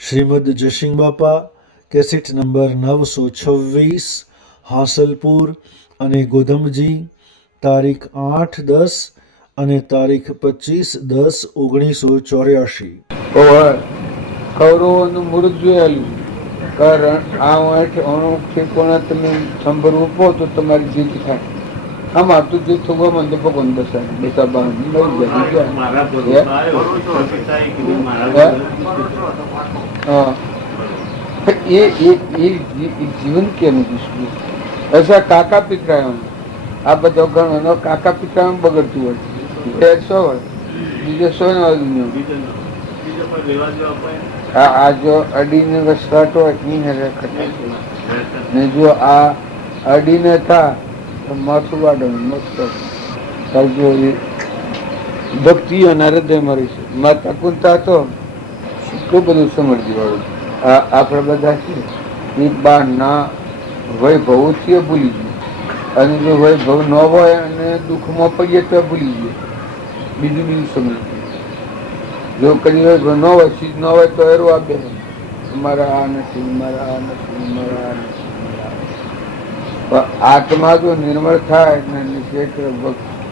શ્રીમદ જયસિંહ બાપા cassette number 926 Hansalpur અને ગોધમજી તારીખ 8-10 અને તારીખ 25-10-1984. કૌરવોનું મૂર્ત જોયેલું કારણ આ અણુથી કોણ તમે સંભળવું પો તો તમારી જીત થાય. આમાં તું જે થોડું મને ભગવાન જીવન કેમ એસા કાકા પિતરાયો આ બધો ઘણો કાકા પિતરાયો બગડતું હોય શો હોય બીજો શો આ જો અડીને વસવાટ હોય ને જો આ અડીને થા તો માથું વાડવાનું મસ્ત ભક્તિ અને હૃદય મળી છે. માતા કુંતા તો કેટલું બધું સમજી વાળું આપણે બધા છે એ બા ના વૈભવથી ભૂલી ગયું અને જો વૈભવ ન હોય અને દુઃખમાં પડીએ તો ભૂલી ગયું બીજું સમજ. જો કદી વૈભવ ન હોય ચીજ ન હોય તો એરું આપે મારા આ નથી મારા આ નથી મારા આ નથી. આત્મા જો નિર્મળ થાય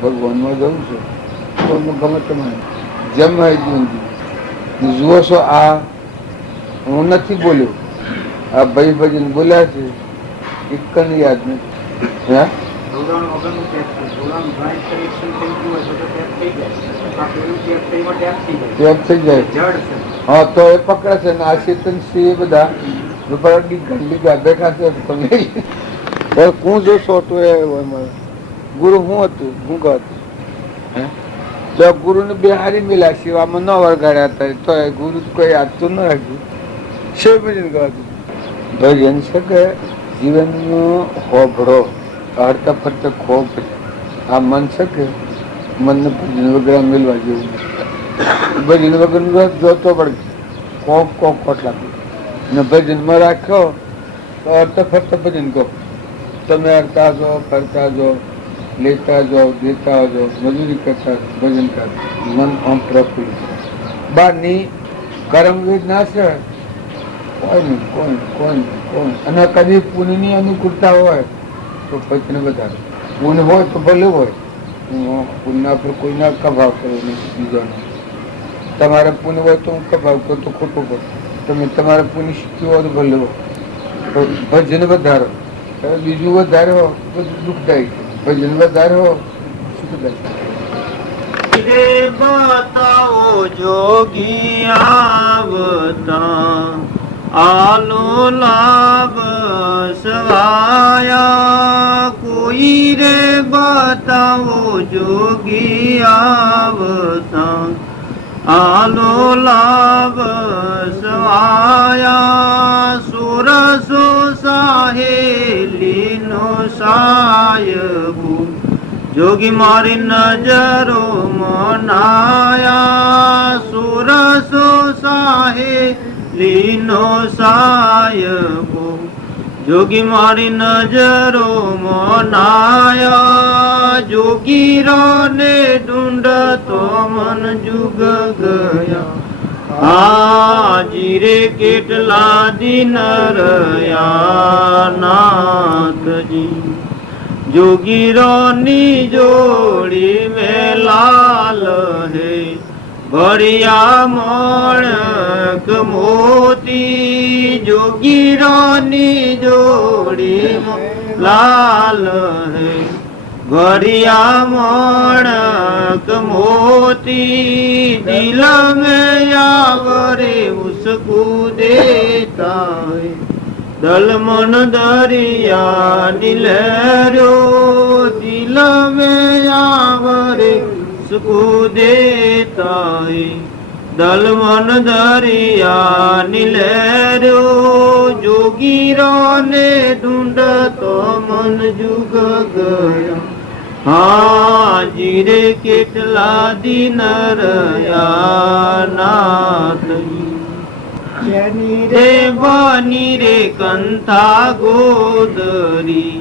ભગવાનમાં જવું છે તો ગમે તમે જેમ જીવન જુઓ છો. આ હું નથી બોલ્યો, આ ભાઈ ભજન બોલ્યા છે એક કણ યાદ નથી. થઈ જાય હા તો એ પકડે છે ને આ ચેતન સિંહ બધા બેઠા છે. હું જોશો તો એ ગુરુ શું હતું શું હતું ગુરુ ને બિહારી મિલા શિવામાં ન વળગાડ્યા હતા તો એ ગુરુ કોઈ યાદ તો ન રાખ્યું. શિવ ભજન ગાતું ભજન છે કે જીવનનો હોભળો હરતા ફરતા ખોફ આ મન છે કે મનને ભજન વગેરે મેળવા જેવું ભજન વગર જોતો પડે કોક કોક કોટલા ને ભજનમાં રાખ્યો તો હરતા ફરતા ભજન કહો. તમે હરતા જાઓ ફરતા જાઓ લેતા જાઓ દેતા જાઓ મજૂરી કરતા ભજન કરતા મન આમ પ્રફુલ્લિત. બહારની કર્મવેદ ના છે કોઈ નહીં કોઈ અને કદી પુણ્યની અનુકૂળતા હોય તો પછી વધારે પુણ્ય હોય તો ભલે હોય પુણ્ય પર કોઈના કભાવ કર્યો નથી બીજાનો. તમારે પુણ્ય હોય તો હું કભાવ કરું તો ખોટું પડે. તમે તમારે પુણ્ય શીખ્યું હોય તો ભલે હોય ભજન વધારો બીજું વધારે હો બધું દુઃખદાયી ભજન વધારે હો સુખદાયી. બતાવો જોગી આવતા આલો લાભ સવાયા કોઈ રે બતાવો જોગી આવતા આલો લાભ સવાયા સુરસો સાહેલીનો સાયબુ જોગી મારી નજરો મનાયા સુરસો સાહેલીનો સાયબુ જોગી મારી નજરો મનાયા જોગીરો ને ઢૂંઢતો મન જુગ ગયા હાજી રે કેટલા દિન રહ્યા નાથજી જોગીરોની જોડી મેં લાલ હે ભરિયા મણક મોતી જોગીરોની જોડી લાલ હે ભરિયા મણક મોતી દિલ में आवरे उसको देता है दल मन दरिया नीलरो दिल में आवरे उसको देता है दल मन दरिया नीलरो जोगीरो ने ढूंढतो मन जुग गया હાજી રે કેટલા દિન રહ્યા નાથજી રે બની રે કંથા ગોદરી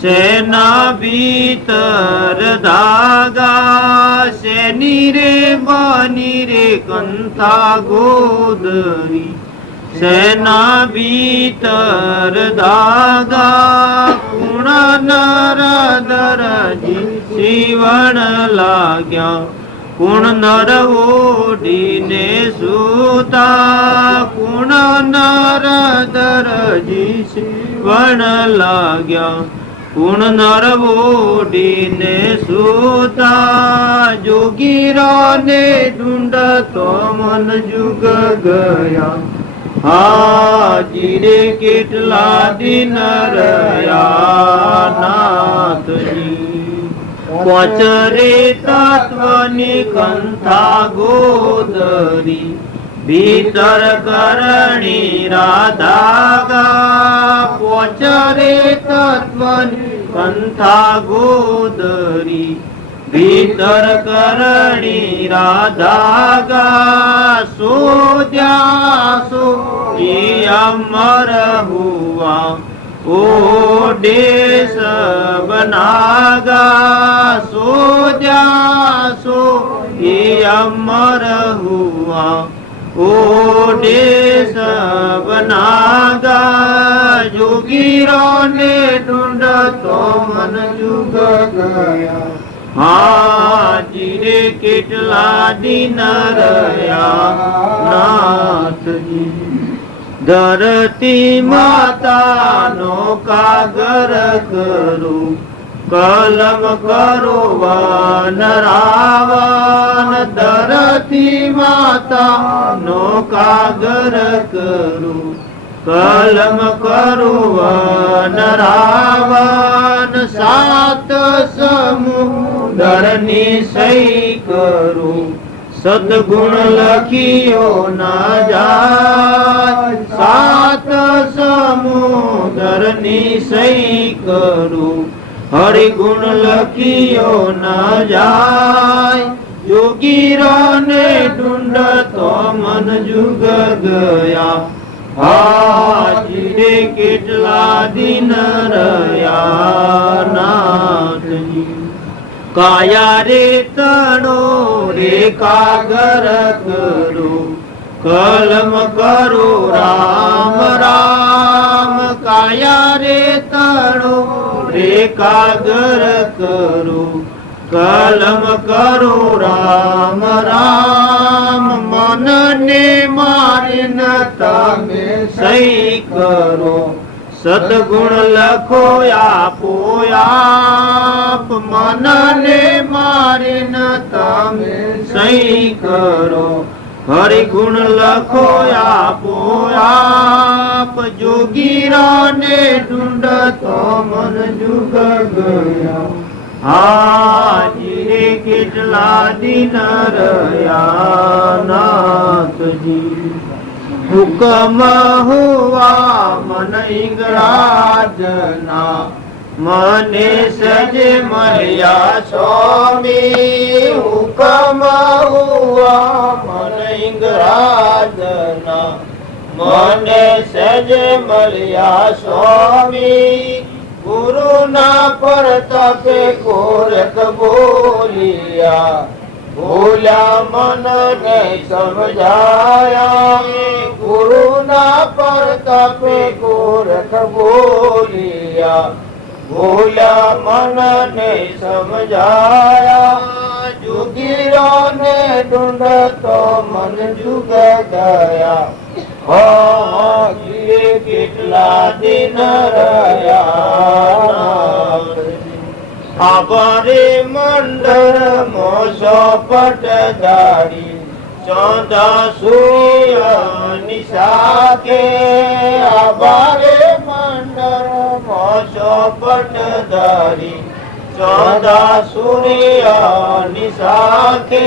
સેના ભીતર ધાગા શેની રે બની રે કંથા ગોદરી સેના ભીતર દાગા કુણ નર દરજી સીવણ લાગ્યા કુણ નર ઓઢીને સૂતા કુણ નર દરજી સીવણ લાગ્યા કુણ નર ઓઢીને સૂતા જોગીરાને ઢૂંઢતો મન જુગ ગયા હાજી રે કેટલા દિન રહ્યા નાથજી પોચ રે તત્વની કંથા ગોદરી ભીતર કરણી રાધાગા પોચ રે તત્વની કંથા ગોદરી ભીતર કરણી રાધાગા સોદ્યા સો અમર હુઆ ઓડેશ બનાગા સોદ્યા સો અમર હુઆ ઓડેશ બનાગા જોગીરોને ઢૂંઢતો મન જુગ ગયા હાજી રે કેટલા દિન રહ્યા નાથજી ધરતી માતાનો કાગર કરું કલમ કરો વન રાવણ ધરતી માતાનો કાગર કરું કલમ કરો વન રાવણ સાત સમુદરની સહી કરું સદગુણ લખીઓ ના જાય સાત સમુદરની સહી કરું હરિગુણ લખીઓ ના જાય જોગીરાને ઢૂંઢતો મન જુગ ગયા હાજી રે કેટલા દિન રહ્યા નાથજી કાયા રે તણો રે કાગર કરું કલમ કરો રામ રામ કાયા રે તણો રે કાગર કરું કલમ કરો રામ રામ મનને મારીને તમે સહી કરો સદગુણ લખો આપો આપ મનને મારીને તમે સહી કરો હરિગુણ લખો આપો આપ જોગીરાને ઢૂંઢતો મન જુગ ગયા હાજી રે કેટલા દિન રહ્યા નાથજી હુકમ હુઆ મન ઇંગરાજના મને સજે મળ્યા સ્વામી હુકમ હુઆ મન ઇંગરાજના મને સજે મળ્યા સ્વામી ગુરુના પ્રતાપે કોરક બોલિયા ભૂલ્યા મનને સમજાયા ગુરુના પ્રતાપે કોરક બોલિયા ભૂલ્યા મનને સમજાયા જોગીરાને ઢૂંઢતો મન જુગ ગયા હાજી કેટલા દિન રહ્યા આભારે મંડળ મોસો પટદારી ચોદા સૂર્યની સાથે આભારે મંડળ મોસો પટદારી ચોદા સૂર્યની સાથે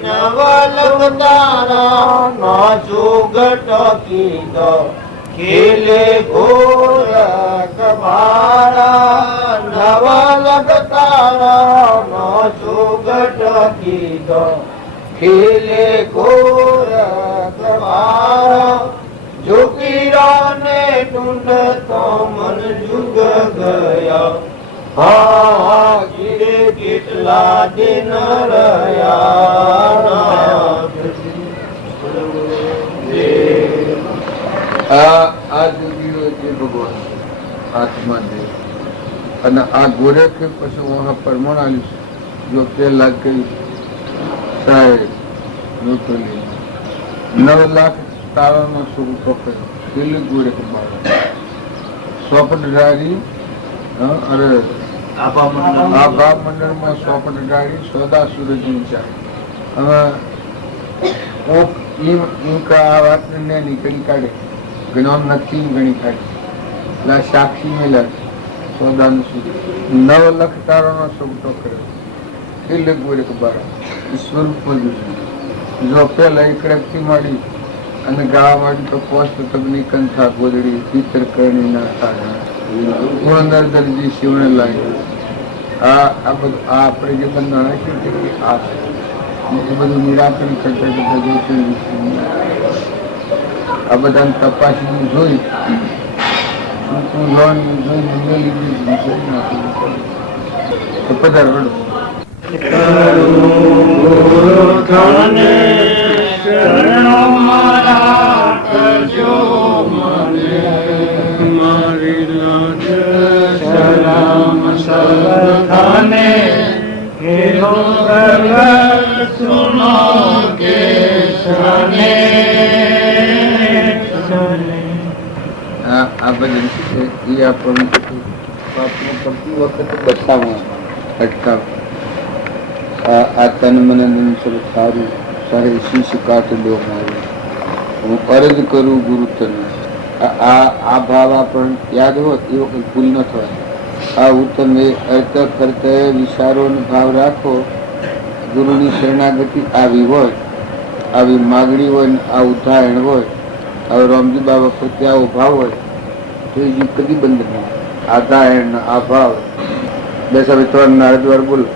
નવલખ તારા નો જુગટ કીધો ખેલે ગોરખ મારા નવલખ તારા નો જુગટ કીધો ખેલે ગોરખ મારા જોગીરાને ઢૂંઢતો મન જુગ ગયા હાજી રે કેટલા દિન રહ્યા આ જોગીઓ જે ભગવાન હાથમાં દે અને આ ગોરે કે પછી વહાં પરમણ આવીશ જો પેલા કઈ સાહેબ નોકરી 9 લાખ તારાનો સ્વરૂપ કર્યો પેલી ગોરે કે બાળક સ્વપટધારી અરે આભા મંડળમાં સ્વપટધારી સોદા સૂરજની ચાય હવે આ વાતને નીકળી કાઢે જ્ઞાન નથી ગણી કાઢે એટલે સાક્ષી મેળા સોદાનું સૂરજ 9 લાખ તારાનો સ્વરૂપ કર્યો પેલી ગોરે કે બાળક સ્વરૂપ જો પેલા એકડકથી માંડી અને ગાવા માંડી તો પોસ્ટ તકની કંથા ગોદડી પિતર કરણી ના સાધન પુરંદર દરજી શિવને લાગ્યું આ બધું આ આપણે જે બંધાણા છે તે આ એ બધું નિરાકરણ કરતા કરતા જોઈ આ બધાને તપાસી જોઈ લોન જોઈ લીધી પધાર વડો આ ભજન છે એ આપણને કરતી વખતે બતાવવા અટકાવ આ તન મને ચલો સારું સારે શીશ કાઢ દો મારું હું અરજ કરું ગુરુ તને આ ભાવ આપણને યાદ હોત એ વખત ભૂલ ન થવાય આ ઉત્તમ અર્થ કરત વિચારો ભાવ રાખો ગુરુની શરણાગતિ આવી હોય આવી માગણી હોય ને આ ઉદાહરણ હોય હવે રામજી બાબા પોતે આવો ભાવ હોય તો એ કદી બંધ નહીં આધારણ આ ભાવ બસ હવે 3 નારદ વાર બોલો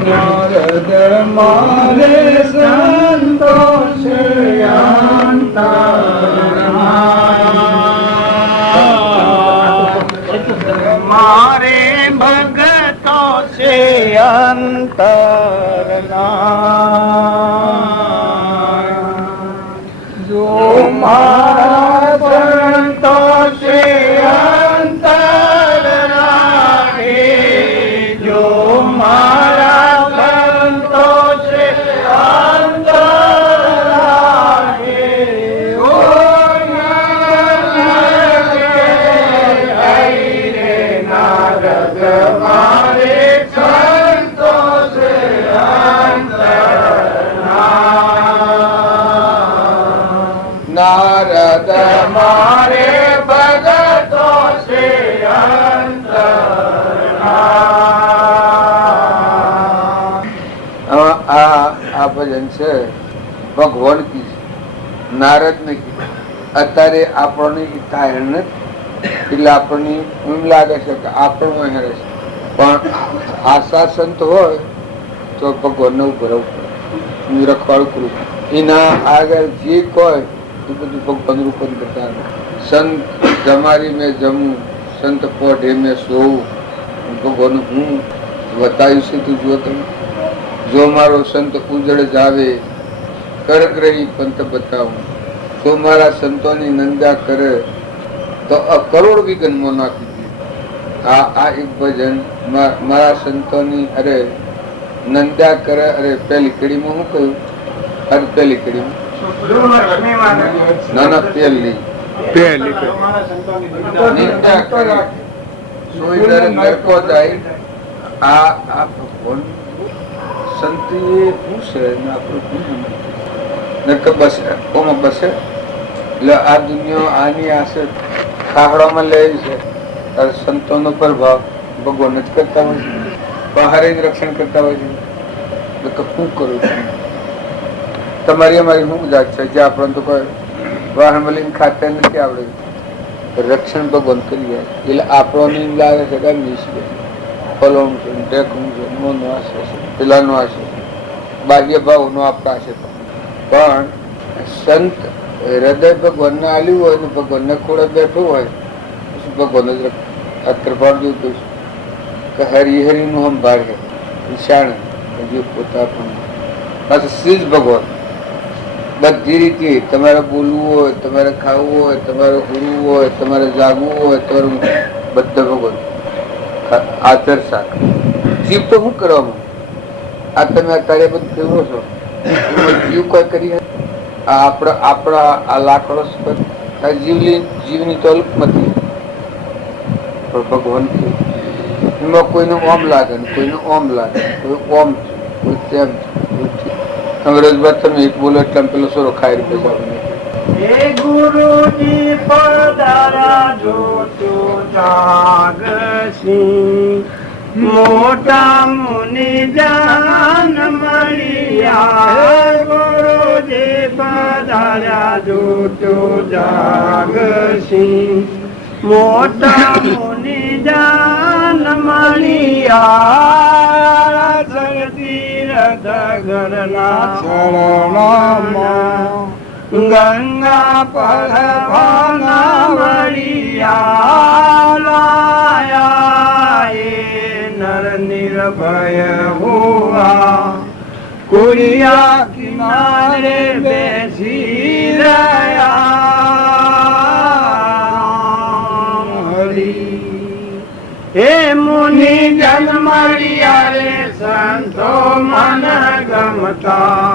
નારદ મારે સંતોષ મારે ભગતો છે અંતરના જો મારા ભગતો છે અંતરના જો મારા ભગતો છે નારદ મારે ભગતો છે આ ભજન છે ભગવાન કી નારદ ને કી અત્યારે આપણને કારણ એટલે આપણને એમ લાગે છે કે આપણું હેરે છે પણ આશા સંત હોય તો ભગવાનને ઉપર હું રખવાડું કરું એના આગળ જે કોઈ એ બધું ભગવાન રૂપ કરતા સંત જમારી મેં જમું સંત પોઢે મેં સોવું ભગવાન હું બતાવ્યું છે તું જો તમે જો મારો સંત ઉજળ જાવે કરગ્રહી પંથ બતાવું જો મારા સંતોની નિંદા કરે તો કરોડ વિઘ્નમાં નાખી દે આ એક ભજન મારા સંતોની અરે નિંદા કરે અરે પહેલી કડીમાં હું કહ્યું અરે પહેલી કડીમાં ના ના પહેલી નિંદા કરે સોઈ નરકો જાય આ ભગવાન સંતિ શું છે ને આપણું નરક બસે ઓમાં બસે એટલે આ દુનિયા આની આશે ખાહડામાં લે છે ત્યારે સંતોનો પ્રભાવ ભગવાન જ કરતા હોય છે બહારે જ રક્ષણ કરતા હોય છે એટલે શું કરું છું તમારી અમારી શું જાત છે જે આપણને તો કોઈ વાહન મળીને ખાતા નથી આવડે રક્ષણ ભગવાન કરી જાય એટલે આપણને એમ લાગે છે કે નીચે ફલોનું છે ટેકનું છે મોનો આશે છે પેલાનો આશે બાહ્ય ભાવનો આપતા હશે પણ સંત હૃદય ભગવાનને આલ્યું હોય ને ભગવાનને ખોળે બેઠું હોય ભગવાન જ કૃપા જોતું કે હરિહરિનું સંભાળ છે નિશાન જે પોતા પણ બસ શ્રી જ ભગવાન બધી રીતે તમારે બોલવું હોય, તમારે ખાવું હોય, તમારે ઘૂરવું હોય, તમારે જાગવું હોય, તમારું બધા ભગવાન આચર શાક જીવ તો શું કરવામાં? આ તમે અત્યારે બધું ફેરવો છો, જીવ કોઈ કરી આપણા આ લાખ વર્ષ જીવની તો અલ્પમતી, પણ ભગવાન એમાં કોઈને ઓમ લાગે ને કોઈને ઓમ લાગે, કોઈ ઓમ છે, કોઈ તેમ છે. અંગ્રેજમાં તમે એક બોલો એટલે પેલો સોરો ખાઈ રૂપિયા હે ગુરુજી પધાર્યા જોતો જાગસી, મોટા મુનિ જાન મળ્યા. ગુરુજી પધાર્યા જોતો જાગસી, મોટા મુનિ જાન મળ્યા. તીરથ ઘરના ચરણમાં ગંગા પર ભાના વળિયા. લાયા એ નર નિર્ભય હુઆ, કુળિયા કિનારે બેસી રહ્યા. હે મુનિ જન્મળિયા રે સંતો મન ગમતા,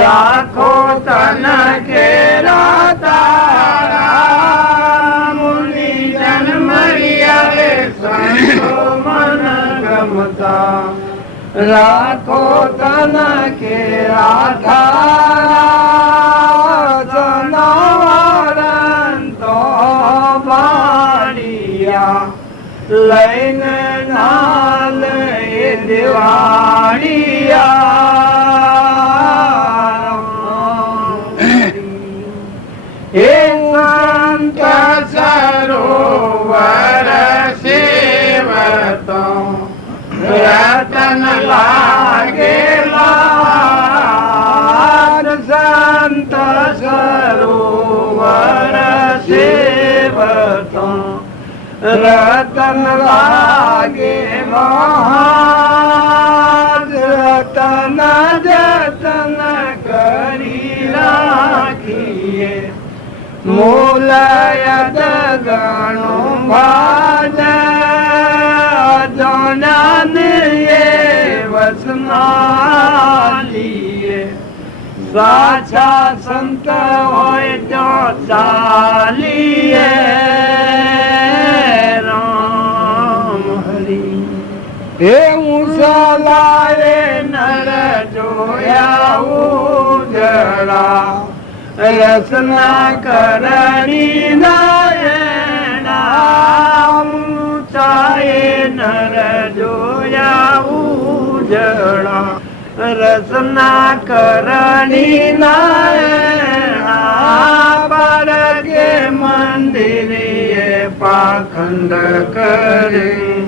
રાખો તન કેરા તારા. મુનિ જન્મળિયા રે સંતો મન ગમતા, રાખો તન કેરા તારા. જનાવરણ તો બાળિયા, લઈને નાલ એ દિવાળિયા. હે સંત સરોવર સેવતો, રતન લાગેલા. સંત સરોવર સેવતો, રતન લાગે મહાજ. રતન જતન કરી રાખીએ, મૂલયદ ગણું ભાજ. જનને વસનાલીએ, સાચા સંત હોય તો ચાલીએ. હે મુસલાએ નર જોયા ઉજળા, રસના કરણી નાયણા. ઊંચાએ નર જોયા ઉજળા, રસના કરણી નાયણા. બાળકે મંદિરે પાખંડ કરી,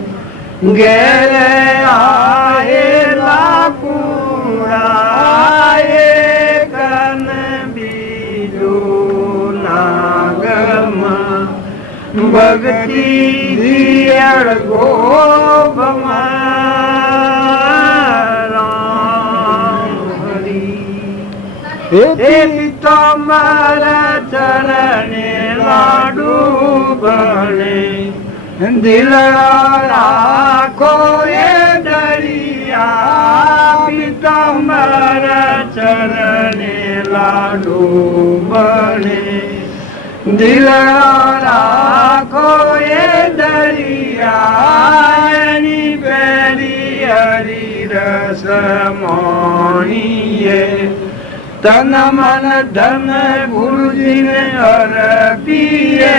ઘેરે આયેલા કુડા. કન બીજું નાગમાં, ભક્તિ દિયળ ગોભમાં. હે તમારા ચરણે લાડુ બને, દિલડા રાખો એ દરિયા. પિતાંબર ચરણે લાડુ બને, દિલડા રાખો એ દરિયા. એની પેરી હરી રસ મોણીએ, તન મન ધન ગુરુજીને અર્પીએ.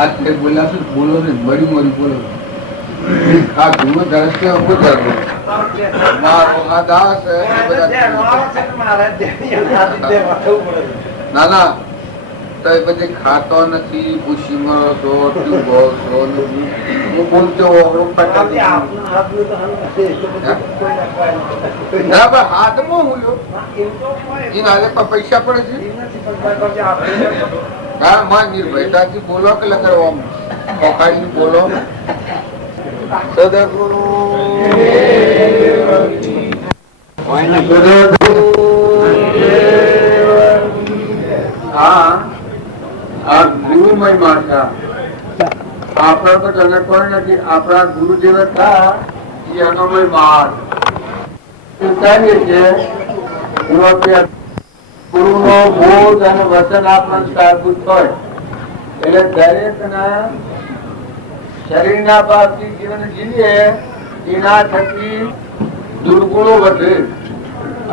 આજે બોલાશું બોલો ને, મળી મળી બોલો. આ ધૂમ ધરસ્ય અપુધર ના ના તો એ બધી ખાતો નથી, ભૂસી મળો છો, હું બોલતો હાથમાં હું લો એના પૈસા પડે છે. નિર્ભયતાથી બોલો કે લગાડવામાં પકડી બોલો. સદગુરુ આ ગુરુમય માતા આપણા તો જગત કોઈ નથી. આપણા ગુરુદેવ હતા એ અનોમય માર્ગ ગુરુનો બોધ અને વચન આપણને સાબિત હોય એટલે દરેક ના શરીરના ભાવથી જીવન જીવીએ એના થકી દુર્ગુણો વધે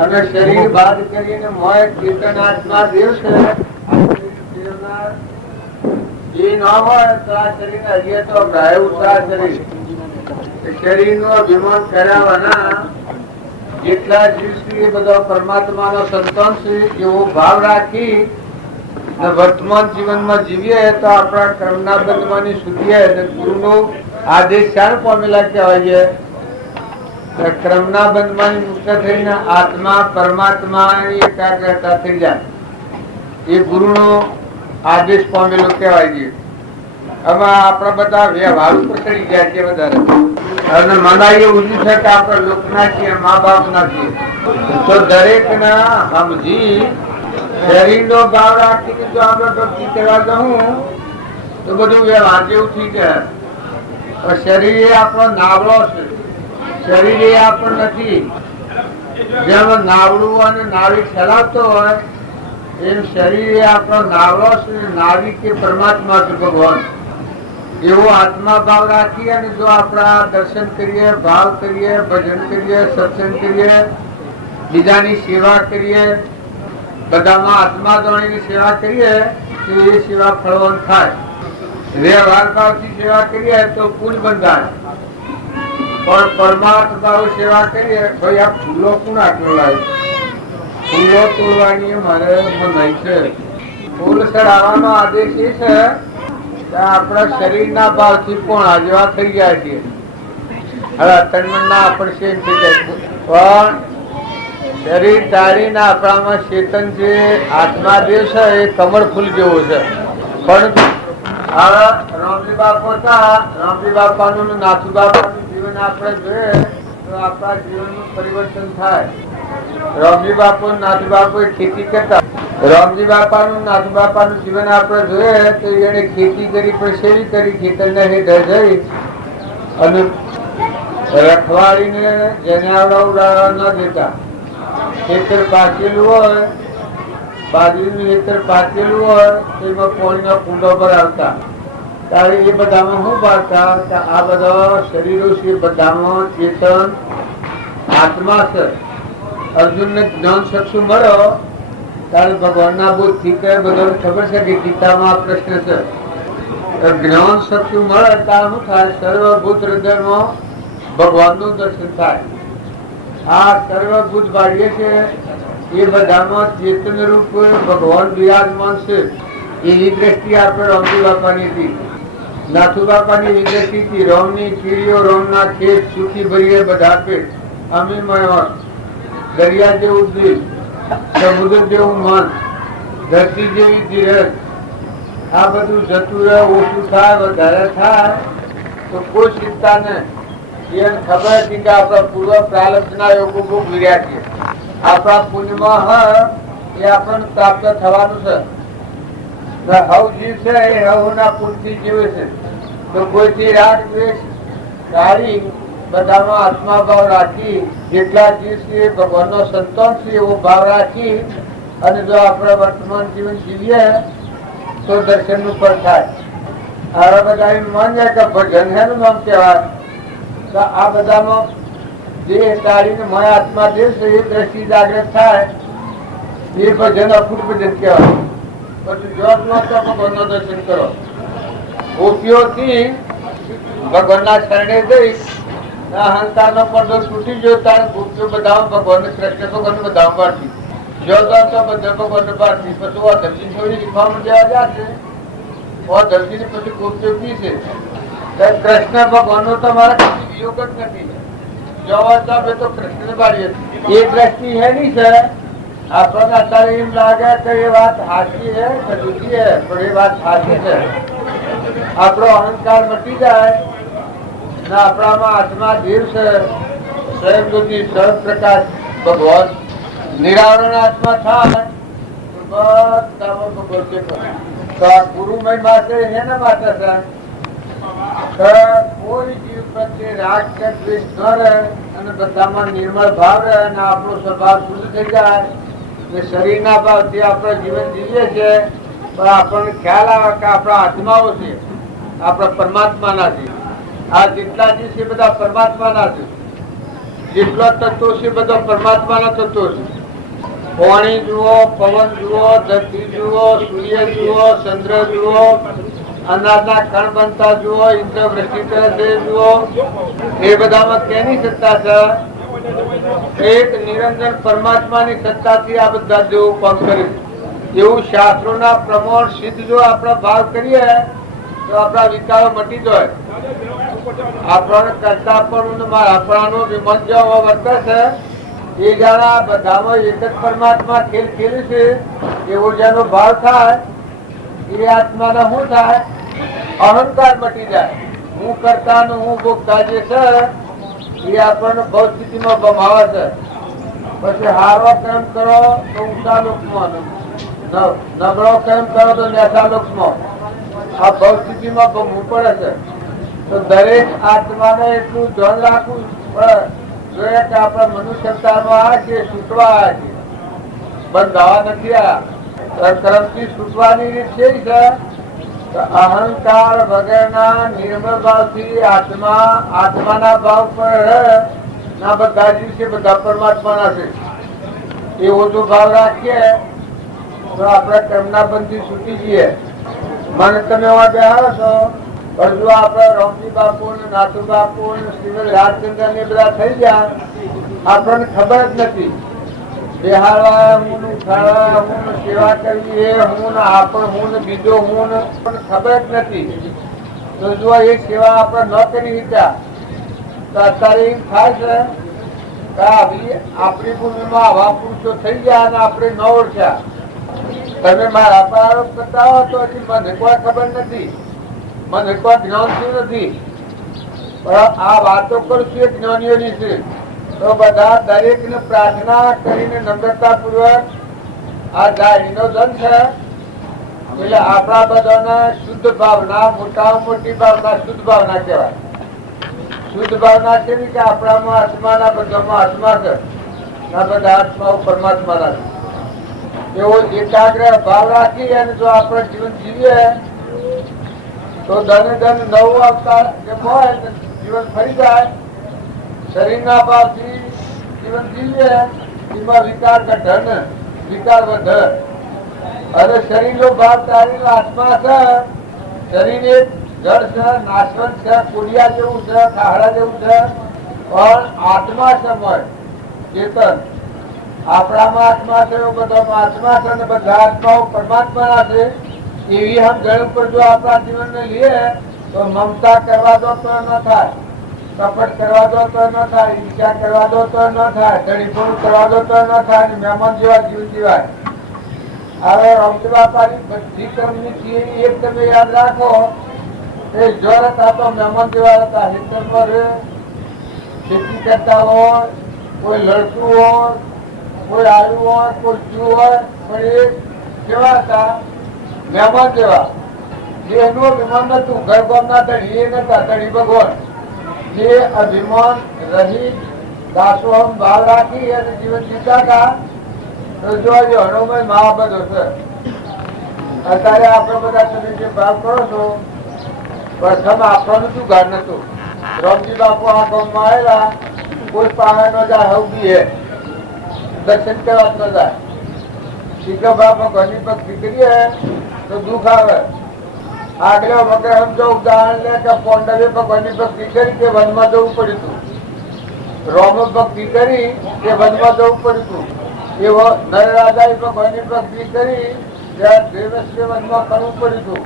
અને શરીર બાદ કરીને મોય ચેતન આત્મા દેવ છે. એ ન હોય તો આ શરીર હજી તો ગાયું આ શરીર નું અભિમાન કરાવવાના જેટલા જીવ છે એ બધા પરમાત્માનો સંતાન છે એવો ભાવ રાખી વર્તમાન જીવનમાં જીવીએ તો આપણા કર્મના બંધમાંથી છૂટીએ. ગુરુનો આદેશ શાણ પામેલા કહેવાય છે ક્રમના બંધમાંથી મુક્ત થઈને આત્મા પરમાત્મા એકાગ્રતા થઈ જાય. એ ગુરુનો આદેશ પામેલો કહેવાય છે. આમાં આપણા બધા વ્યવહાર ઉપર ચડી ગયા છે વધારે અને મનાઈ એવું છે કે આપણે લોકના છીએ, મા બાપ ના છીએ. તો દરેક ના સમજી શરીર નો ભાવ રાખી કે જો આપણે ભક્તિ કરવા જવું તો બધું વ્યવહાર જેવું થઈ જાય. શરીર એ આપણો નાવડો છે, શરીર એ આપણું નથી. જેમ નાવડું અને નાવિક ચલાવતો હોય એમ શરીર એ આપણો નાવડો છે, નાવિક એ પરમાત્મા છે ભગવાન. એવો આત્મા ભાવ રાખી અને જો આપણા દર્શન કરીએ, ભાવ કરીએ, ભજન કરીએ, સત્સંગ કરીએ, બીજાની સેવા કરીએ, બધામાં આત્મા જોડીની સેવા કરીએ તો એ સેવા ફળવંત થાય. વ્યવહાર ભાવથી સેવા કરીએ તો પુલ બંધાય. પણ પરમાર્થ ભાવ સેવા કરીએ ભાઈ આ ફૂલો કોણ આટલો લાવે? ફૂલો તોડવાની મારે મનાઈ છે. ફૂલ ચડાવવાનો આદેશ એ છે કે આપણા શરીરના ભાવથી પોણા જેવા થઈ ગયા છીએ. હવે તન્મનના આપણે શેમ થઈ જાય પણ શરીર ટાળીને આપણામાં ચેતન જે આત્મા દેવ છે એ કમળ ફૂલ જેવો છે. પણ રામજી બાપુ હતા, રામજી બાપાનું નાથુ બાપાનું જીવન આપણે જોઈએ તો આપણા જીવનનું પરિવર્તન થાય. રામજી બાપુ નાથુ બાપુ ખેતી કરતા. રામજી બાપાનું નાથુ બાપાનું જીવન આપણે જોઈએ તો એને ખેતી કરી પણ સેવી કરી ખેતરના હેઠે જઈ અને રખવાડીને જેને આવડા ન દેતા. ખેતર પાકેલું હોય, બાજરીનું ખેતર પાકેલું હોય તો એમાં પાણીના કુંડો પર આવતા. ત્યારે એ બધામાં શું પાડતા કે આ બધા શરીરો છે બધામાં ચેતન આત્મા છે. અર્જુનને જ્ઞાન ચક્ષુ મળ્યો ત્યારે ભગવાનના બોધથી કે બધાને ખબર છે કે ગીતામાં પ્રશ્ન છે. જ્ઞાન ચક્ષુ મળે ત્યારે શું થાય? સર્વભૂત હૃદયમાં ભગવાનનું દર્શન થાય. આ સર્વભૂત બાળીએ છે એ બધામાં ચેતન રૂપ ભગવાન બિરાજમાન છે. એવી દ્રષ્ટિ આપણે રામજી બાપાની હતી, નાથુ બાપાની એવી દ્રષ્ટિ હતી. રામની કીડીઓ, રામના ખેત, સુખી ભરીએ બધા પેટ, અમીમય દરિયા જેવું દિલ, સમુદ્ર જેવું મન, ધરતી જેવી ધીરજ. આ બધું જતું રહે, ઓછું થાય, વધારે થાય તો કોઈ ચિંતા નહીં. એને ખબર હતી કે આપણા પૂર્વ પ્રારબ્ધના યોગો બહુ ગીર્યા છે. આપણા પુણ્યમાં હોય એ આપણને પ્રાપ્ત થવાનું છે. હવ જીવ છે એ હવના પુણ્યથી જીવે છે. તો કોઈથી રાગ દ્વેષ ટાળી બધામાં આત્મા ભાવ રાખી જેટલા જીવ છે ભગવાનનો સંતાન છે એવો ભાવ રાખી અને જો આપણે વર્તમાન જીવન જીવીએ તો દર્શનનું ફળ થાય. આવા બધા એમ માન જાય કે ભજન હેનું નામ કહેવાય. તો આ બધામાં જે ટાળીને મય આત્મા જે છે એ દ્રષ્ટિ જાગૃત થાય એ ભજન અખૂટ ભજન કહેવાય. પછી જોર નો તો ભગવાનનું દર્શન કરો. ગોપીઓથી ભગવાનના શરણે જઈ અહંકારનો પડદો તૂટી ગયો ત્યારે ગોપીઓ બધા ભગવાન કૃષ્ણ ભગવાન બધા પાડતી. જો તો બધા ભગવાન પાડતી. પછી આ દર્શન છોડી શીખવામાં જવા જશે દર્શન પછી ગોપીઓ પી છે. કૃષ્ણ ભગવાન નો તમારા કઈ વિયોગ જ નથી. જવા તો કૃષ્ણ પાડીએ એ દ્રષ્ટિ હે નહીં છે. આપણને અત્યારે એમ લાગે કે એ વાત સાચી છે કે જુદી છે પણ એ વાત સાચી છે. આપણો અહંકાર મટી જાય ને આપણામાં આત્મા જીવ છે, સ્વયં જ્યોતિ સ્વયં પ્રકાશ ભગવાન નિરાવરણ આત્મા થાય તો તો આ ગુરુ માટે એના માટે છે કોઈ જીવ પ્રત્યે રાગ કે દ્વેષ ન રહે અને બધામાં નિર્મળ ભાવ રહે અને આપણો સ્વભાવ શુદ્ધ થઈ જાય. શરીરના ભાવથી આપણે જીવન જીવીએ છીએ પણ આપણને ખ્યાલ આવે કે આપણા આત્માઓ છે, આપણા પરમાત્માના છે. આ જેટલા જીવ છે બધા પરમાત્માના છે, જેટલો તત્વો છે બધા પરમાત્માના તત્વો છે. પાણી જુઓ, પવન જુઓ, ધરતી જુઓ, સૂર્ય જુઓ, ચંદ્ર જુઓ, અનાજના કણ બનતા જુઓ, ઇન્દ્ર વૃષ્ટિ કરે છે જુઓ, એ બધામાં કેની સત્તા છે? એક નિરંજન પરમાત્માની સત્તાથી આ બધા જેવું કામ કરે છે. એવું શાસ્ત્રોના પ્રમાણ સિદ્ધ જો આપણા ભાવ કરીએ તો આપણા વિકારો મટી જાય. આપણને કરતા પણ આપણાનો વિમન જેવો વર્તે છે એ જાણે બધામાં એક જ પરમાત્મા ખેલ ખેલે છે એવો જેનો ભાવ થાય એ આત્માને શું થાય? અહંકાર મટી જાય. હું કરતા ને હું ભોગતા જે છે એ આપણને બહુ સ્થિતિમાં બમાવે છે. પછી હારો કર્મ કરો તો ઊંચા લોકમાં, નબળો કર્મ કરો તો નેચા લોકમાં. આ બહુ સ્થિતિમાં બમવું પડે છે. તો દરેક આત્માને એટલું ધ્યાન રાખવું પડે જોઈએ કે આપણા મનુષ્ય અવતારમાં આ છે છૂટવા આવ્યા છે, બંધાવા નથી આવ્યા. કર્મથી છૂટવાની રીત છે અહંકાર વગરના નિર્મળ ભાવથી આત્માના ભાવ પર ના બધા જીવ છે બધા પરમાત્માના છે એવો જો ભાવ રાખીએ તો આપણે કર્મના બંધથી છૂટી જઈએ. મને તમે બેહારો છો પણ જો આપણે રોમજી બાપુ ને નાથુ બાપુ ને શ્રીમદ રાજચંદ્ર ને બધા થઈ ગયા આપણને ખબર જ નથી. બેહારવા હું ઉઠાડવા હું સેવા કરવી એ હું ને આપણ હું ને બીજો હું ને પણ ખબર જ નથી. તો જો એ સેવા આપણે ન કરી શક્યા તો અત્યારે એમ થાય છે કે આપણી ભૂમિમાં આવા પુરુષો થઈ ગયા અને આપણે ન ઓળખ્યા. તમે મારા પર આરોપ કરતા હો તો હજી મને કોઈ ખબર નથી, મને કોઈ જ્ઞાન થયું નથી. પણ આ વાતો કરું છું એ જ્ઞાનીઓની છે. તો બધા દરેક ને પ્રાર્થના કરીને નમ્રતા પૂર્વક આ જાહેરનો ધન છે એટલે આપણા બધાના શુદ્ધ ભાવના, મોટામાં મોટી ભાવના શુદ્ધ ભાવના કહેવાય. શુદ્ધ ભાવના છે કે આપણામાં આત્માના બધામાં આત્મા છે, આ બધા આત્માઓ પરમાત્માના છે. એવો એકાગ્ર ભાવ રાખી અને જો આપણે જીવન જીવીએ તો ધન નવું અવતાર જેમ હોય જીવન ફરી જાય. શરીરના ભાવથી જીવન જીવીએ એમાં વિકાર ઘટે, વિકાર વધે. અને શરીરનો ભાવ તારીનો આત્મા છે. શરીર એક જળ છે, નાશવંત છે, કોડિયા જેવું છે, ખાહડા જેવું છે, પણ આત્મા સમય ચેતન આપણામાં આત્મા છે, બધામાં આત્મા છે અને બધા આત્માઓ પરમાત્માના છે. એવી હમ જળ ઉપર જો આપણા જીવનને લઈએ તો મમતા કરવા દો તો ન થાય, કપટ કરવા દો તો ન થાય, ઈચ્છા કરવા દો તો ન થાય, તડીપોડું કરવા દો તો ન થાય, મહેમાન જેવા જીવ જીવાય. હવે રમતી બાપાની બધી કર્મની થિયરી એક તમે યાદ રાખો. એ જોર હતા તો મહેમાન જેવા હતા. હિન્દન પર ખેતી કરતા હોય, કોઈ લડતું હોય, કોઈ આયુ હોય, કોઈ ચૂ હોય, પણ એ કેવા હતા? મહેમાન જેવા. જે એનું અભિમાન નતું, ઘર ગામના ધણી એ નતા, ધણી ભગવાન. જે અભિમાન રહી દાસોહમ ભાવ રાખી અને જીવન જીવતા હતા. તો જો હણોમય મહા બધો છે. અત્યારે આપણે બધા તમે જે ભાવ કરો છો પ્રથમ આપવાનું શું ઘર નતું. રમજી બાપુ આ ગામમાં આવેલા, કોઈ પાસે ન જાય હવગી હે, દર્શન કરવા ન જાય. શીખર બાપા ઘરની ભક્તિ કરીએ તો દુઃખ આવે. આગળ વગર સમજો ઉદાહરણ લે કે પોંડવે ભગવાનની ભક્તિ કરી કે વનમાં જવું પડ્યું હતું. રોમ ભક્તિ કરી કે વનમાં જવું પડ્યું હતું. એવો નરરાજાએ ભગવાનની ભક્તિ કરી ત્યારે વનમાં કરવું પડ્યું હતું.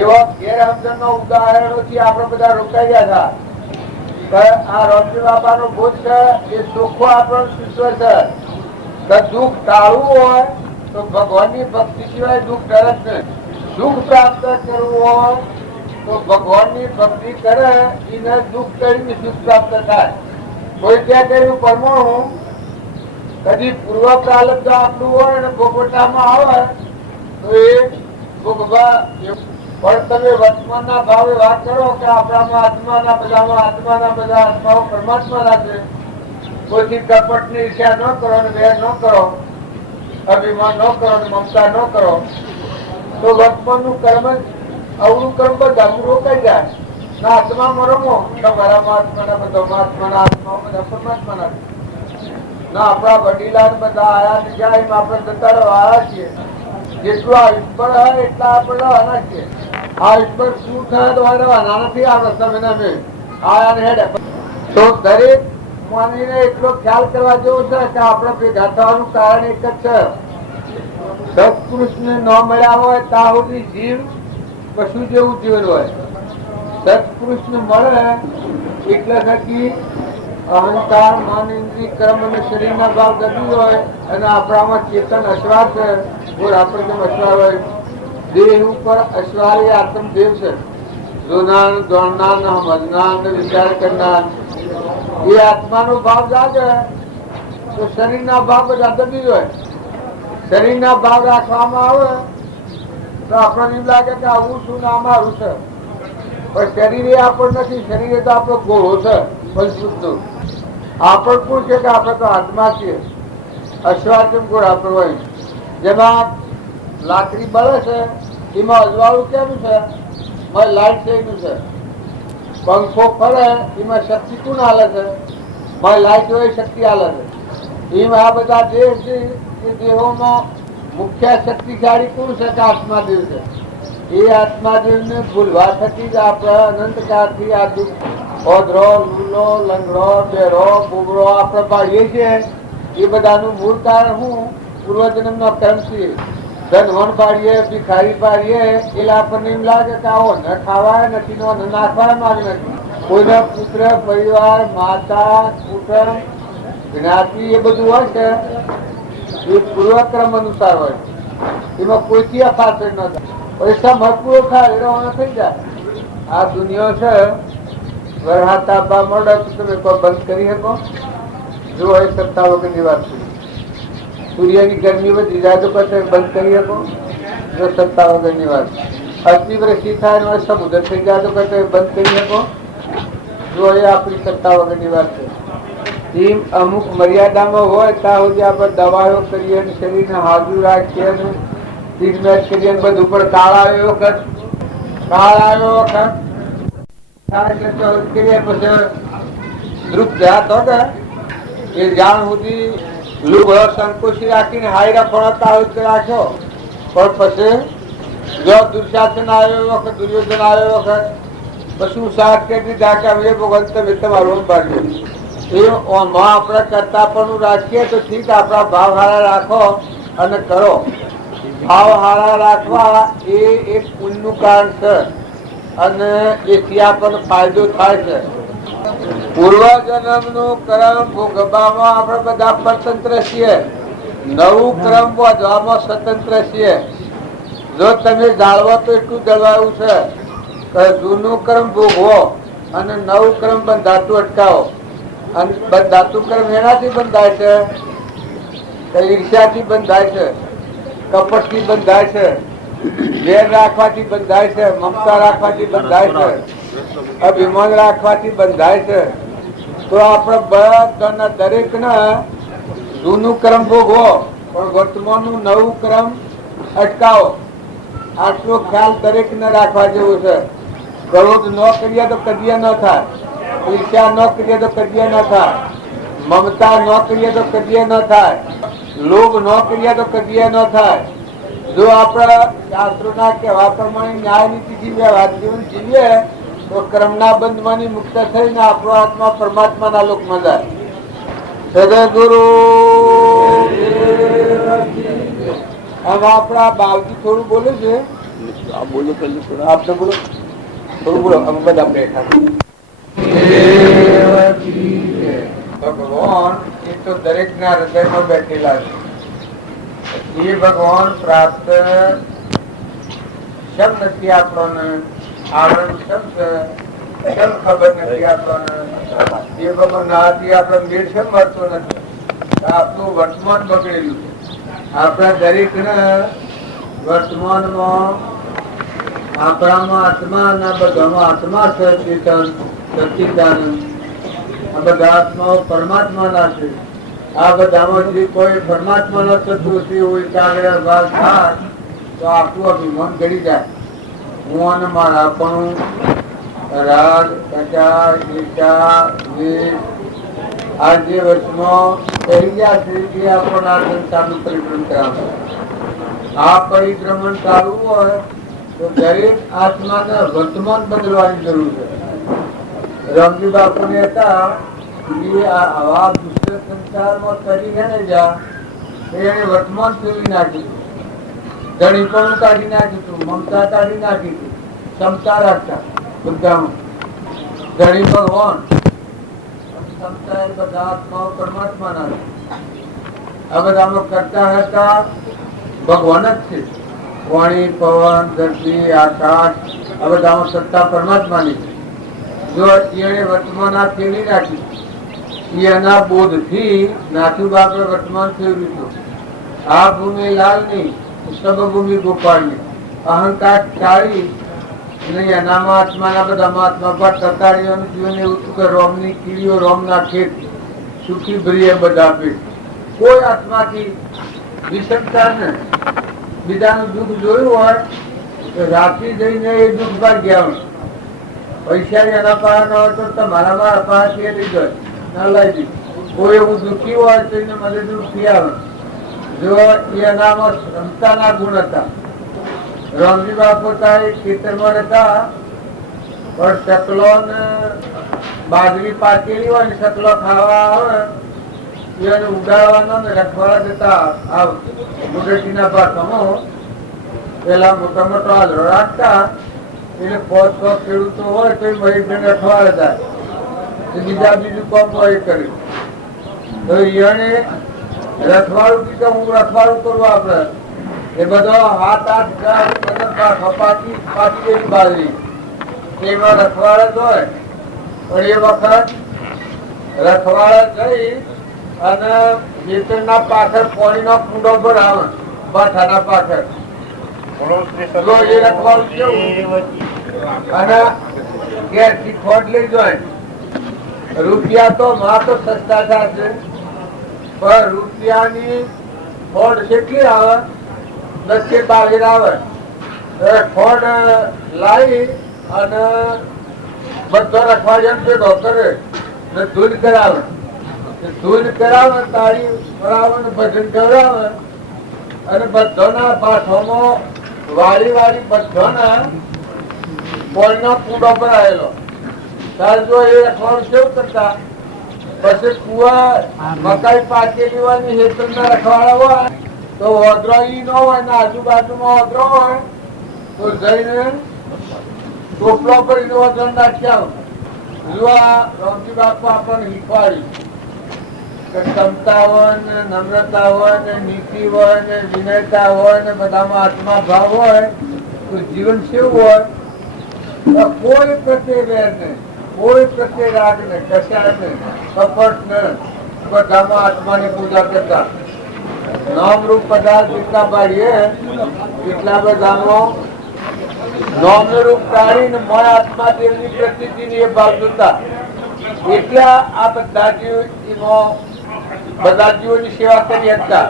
એવા ગેરસમજણના ઉદાહરણોથી આપણે બધા રોકાઈ ગયા હતા. આ રોમજી બાપાનો બોધ છે એ ચોખ્ખો આપણો સૂચવે છે કે દુઃખ ટાળવું હોય તો ભગવાનની ભક્તિ સિવાય દુઃખ ડરે જ નહીં. સુખ પ્રાપ્ત કરવું હોય તો ભગવાનની ભક્તિ કરે એને દુઃખ કરીને સુખ પ્રાપ્ત થાય. કોઈ ત્યાં કર્યું પરમાણુ કદી પૂર્વ પ્રારબ્ધ આપણું હોય ને ભોગવટામાં આવે તો એ ભોગવા. પણ તમે વર્તમાનના ભાવે વાત કરો કે આપણામાં આત્માના બધા આત્માઓ પરમાત્માના છે. કોઈથી કપટ ની ઈચ્છા ન કરો ને વેર ન કરો, અભિમાન ન કરો ને મમતા ન કરો, તો વર્તમાનનું કર્મ અવરું કર્મ બધા રોકાઈ જાય. ના આત્મામાં રમો તમારા આત્માના બધા મહાત્માના આત્માઓ બધા પરમાત્માના. ના આપણા વડીલા બધા આયા ને જાય આપણે જતા આવ્યા છીએ. જેટલું આ ઈશ્વર હોય એટલા આપણે રહેવાના છીએ. આ ઈશ્વર શું થાય તો રહેવાના નથી. આ રસ્તા મેં આયા ને હેડે તો દરેક માનવીને એટલો ખ્યાલ કરવા જેવો છે કે આપણે ભેગા થવાનું કારણ એક જ છે. સત્પુરુષને ન મળ્યા હોય ત્યાં સુધી જીવ પશુ જેવું જીવન હોય. સત્પુરુષને મળે એટલે થકી અહંકાર, મન, ઇન્દ્રિય, કર્મ અને શરીરના ભાવ ગતિ હોય અને આપણામાં ચેતન અસવાર છે. આપણે જેમ અસવાર હોય દેહ ઉપર અસવાર એ આત્મદેવ છે. જોનાર, દોડનાર, સમજનાર, વિચાર કરનાર એ આત્માનો ભાવ જાગે તો શરીરના ભાવ બધા દબી હોય. શરીરના ભાવ રાખવામાં આવે તો આપણને એમ લાગે કે આવું શું ને અમારું છે. પણ શરીર એ આપણું નથી. શરીર એ તો આપણો ઘોડો છે પંચભૂતનો. આપણે શું છે કે આપણે તો આત્મા છીએ. અશ્વાર જેમ ઘોડ આપણે હોય. જેમાં લાકડી બળે છે એમાં અજવાળું કેમ છે? લાઈટ થયેલું છે. પંખો ફરે એમાં શક્તિ કોણ હાલે છે? લાઈટ હોય શક્તિ હાલે છે. એમાં આ બધા દેહ છે એ દેહોમાં મુખ્ય શક્તિશાળી કોણ છે કે આત્માદેવ છે. એ આત્માદેવને ભૂલવા થકી જ આપણે અનંતકાળથી આ દુઃખ ઓધરો, લૂલો, લંગડો, બેરો, બોબડો આપણે પાડીએ છીએ. એ બધાનું મૂળ કારણ શું? પૂર્વજન્મનો કર્મ છે. ધનવન પાડીએ, ભિખારી પાડીએ એટલે આપણને એમ લાગે કે આવો ન ખાવાય નથી, ન નાખવાય માગે નથી. કોઈના પુત્ર, પરિવાર, માતા, કુટુંબ, જ્ઞાતિ એ બધું હોય છે એ પૂર્વક્રમ અનુસાર હોય. એમાં કોઈથી અપાસર ન થાય. પૈસા મરપૂરો થાય એનો થઈ જાય. આ દુનિયા છે વરહાતા બા મળે તો તમે કોઈ બંધ કરી શકો? જો એ સત્તા વગરની વાત છે. સૂર્યની ગરમી વધી જાય તો પછી બંધ કરી શકો? જો સત્તા વગરની વાત. અતિવૃષ્ટિ થાય સમુદ્ર થઈ જાય તો પછી બંધ કરી શકો? જો એ આપણી સત્તા વગરની વાત છે. એમ અમુક મર્યાદામાં હોય ત્યાં સુધી આપણે દવાઓ કરીએ, શરીરને હાજુ રાખીએ, ટ્રીટમેન્ટ કરીએ, બધું પણ કાળ આવ્યો વખત કરીએ પછી ધ્રુપ જાત હોય એ જાણ સુધી લુગડો સંકોચી રાખીને હાઈ રાખવાનો રાખ્યો. પણ પછી જો દુર્શાસન આવ્યો વખત, દુર્યોધન આવ્યો વખત પછી સાથ કરી દીધા કે હવે ભગવાન તમે તમારું પાડ્યું. એ આપણે કરતા પણ રાખીએ તો ઠીક. આપણા ભાવ હારા રાખો અને કરો. ભાવ હારા રાખવા એ એક પુણ્યનું કારણ છે અને એથી આપણને ફાયદો થાય છે. પૂર્વજન્મનું કર્મ ભોગવવામાં આપણે બધા સ્વતંત્ર છીએ. નવું કર્મ વધવામાં સ્વતંત્ર છીએ. જો તમે જાળવો તો એટલું જળવાયું છે કે જૂનું કર્મ ભોગવો અને નવું કર્મ બંધાતું અટકાવો. અને બંધાતું કર્મ એનાથી બંધાય છે, ઈર્ષ્યાથી બંધાય છે, કપટથી બંધાય છે, વેર રાખવાથી બંધાય છે, મમતા રાખવાથી બંધાય છે, અભિમાન રાખવાથી બંધાય છે. તો આપણે બધાના દરેકના જૂનું કર્મ ભોગવો પણ વર્તમાનનું નવું કર્મ અટકાવો. આટલો ખ્યાલ દરેકને રાખવા જેવું છે. ક્રોધ ન કરીએ તો કદીએ ન થાય. ઈર્ષ્યા ન કરીએ તો કદીએ ન થાય. મમતા ન કરીએ તો કદીએ ન થાય. લોભ ન કરીએ તો કદીએ ન થાય. જો આપણા શાસ્ત્રોના કહેવા પ્રમાણે ન્યાય નીતિથી વ્યવહાર જીવન જીવીએ તો કર્મના બંધમાંથી મુક્ત થઈને આપણો આત્મા પરમાત્માના લોકમાં જાય. સદગુરુ આમ આપણા બાવજી થોડું બોલે છે. બોલો પેલું આપને બોલો થોડું બોલો. અમે બધા બેઠા ભગવાન એ તો દરેક ના હૃદયમાં બેઠેલા છે. એ ભગવાન પ્રાપ્ત શબ્દ નથી આપણને આવરણ કેમ છે કેમ ખબર નથી આપણને એ ખબર નાથી આપણે મેળ કેમ મળતો નથી આપણું વર્તમાન બગડેલું છે આપણા દરેક ને વર્તમાનમાં આપણામાં આત્મા ના બધામાં આત્મા છે ચેતન સચ્ચિદાનંદ આ બધા આત્માઓ પરમાત્મા ના છે આ બધામાં જે કોઈ પરમાત્મા ના સદૃષ્ટિ હોય કાગડા ભાગ થાય તો આખું અભિમાન કરી જાય હું અને મારા પણ રાગ પ્રચાર ઈચ્છા આ જે વર્ષમાં થઈ ગયા છે એ આપણને આ સંસારનું પરિભ્રમણ કરાવે આ પરિભ્રમણ ચાલુ હોય તો દરેક આત્માને વર્તમાન બદલવાની જરૂર છે રમજી બાપુને હતા એ આવા દુષ્ટ સંસારમાં કરી ને જા એને વર્તમાન ફેરવી નાખ્યું ધણીપણું કાઢી નાખ્યું હતું મમતા કાઢી નાખી હતી ક્ષમતા રાખતા બધામાં ધણી ભગવાન ક્ષમતા એ બધા આત્માઓ પરમાત્મા ના આ બધામાં કરતા હતા ભગવાન જ છે વાણી પવન ધરતી આકાશ આ બધામાં સત્તા પરમાત્માની છે જો એને વર્તમાન આ ફેરવી નાખી એના બોધથી નાથુ બાપે વર્તમાન ફેરવ્યું હતું આ ભૂમિ લાલની સર્વભૂમિ ગોપાળની અહંકાર ટાળી નહીં એનામાં આત્માના બધા મહાત્મા પર તતાડીઓનું જીવન એવું હતું કે રોમની કીડીઓ રોમના ખેત સુખી ભરીએ બધા પેટ કોઈ આત્માથી વિષમતા ને બીજાનું દુઃખ જોયું હોય તો રાત્રિ જઈને એ દુઃખ બાદ ગયા હોય પૈસા એના પાસે ન હોય તો તમારા મારા પાસે લઈ જાય ના લઈ દીધું કોઈ એવું દુઃખી હોય તો એને મદદરૂપ થઈ આવે જો એનામાં ક્ષમતાના ગુણ હતા રામજી બાપુ ખેતરમાં હતા પણ સકલો ને બાજરી પાકેલી હોય ને સકલો ખાવા આવે એને ઉડાડવાનો ને રખવાડા જતા આ મુદટીના પાકમાં પેલા મોટા મોટા આલરો રાખતા એટલે 500 ખેડૂતો હોય તો મહિને રખવાડે જાય બીજા બીજું કામ હોય કર્યું તો એને રખવાડું કીધું હું રખવાડું કરું આપડે એ બધો 7-8 પાકી ગયેલી બાજરી એમાં રખવાડે જ હોય પણ એ વખત રખવાડે જઈ અને ખેતરના પાછળ પાણીનો કુંડો પર આવે બાઠાના પાછળ એ રખવાડું કેવું અને ગેસથી ખોટ લઈ જાય રૂપિયા તો માં તો સસ્તા થશે પણ રૂપિયાની ખોટ કેટલી આવે 10 કે 12 આવે ખોટ લાવી અને બધો રખવાડિયા ભેગો કરે ને ધૂળ કરાવે તાળી કરાવે ને ભજન કરાવે અને બધાના પાછોમાં વાળી બધાના પોળનો કુંડો પર આવેલો તાર જો એ રખવાડું કેવું કરતા પછી કુવા મકાઈ પાકેલી હોય ને હેતરના રખવાડા હોય તો ઓદરો ઈ ન હોય ને આજુબાજુમાં ઓદરો હોય તો જઈને ટોપલો પર ઓદરો નાખ્યા જો આ રામજી બાપુ આપણને શીખવાડ્યું કે ક્ષમતા હોય ને નમ્રતા હોય ને નીતિ હોય ને વિનયતા હોય ને બધામાં આત્મા ભાવ હોય તો જીવન કેવું હોય કોઈ પ્રત્યે વેર નહીં કોઈ પ્રત્યે રાગ ને કશાય ને કપટ ને બધામાં આત્માની પૂજા કરતા નામ રૂપ પદાર્થ જેટલા પાડીએ એટલા બધામાં નામ રૂપ ટાળીને મય આત્મા દેવની પ્રતિથિની એ ભાવ જોતા એટલા આ બધા જીવોની સેવા કરી હતા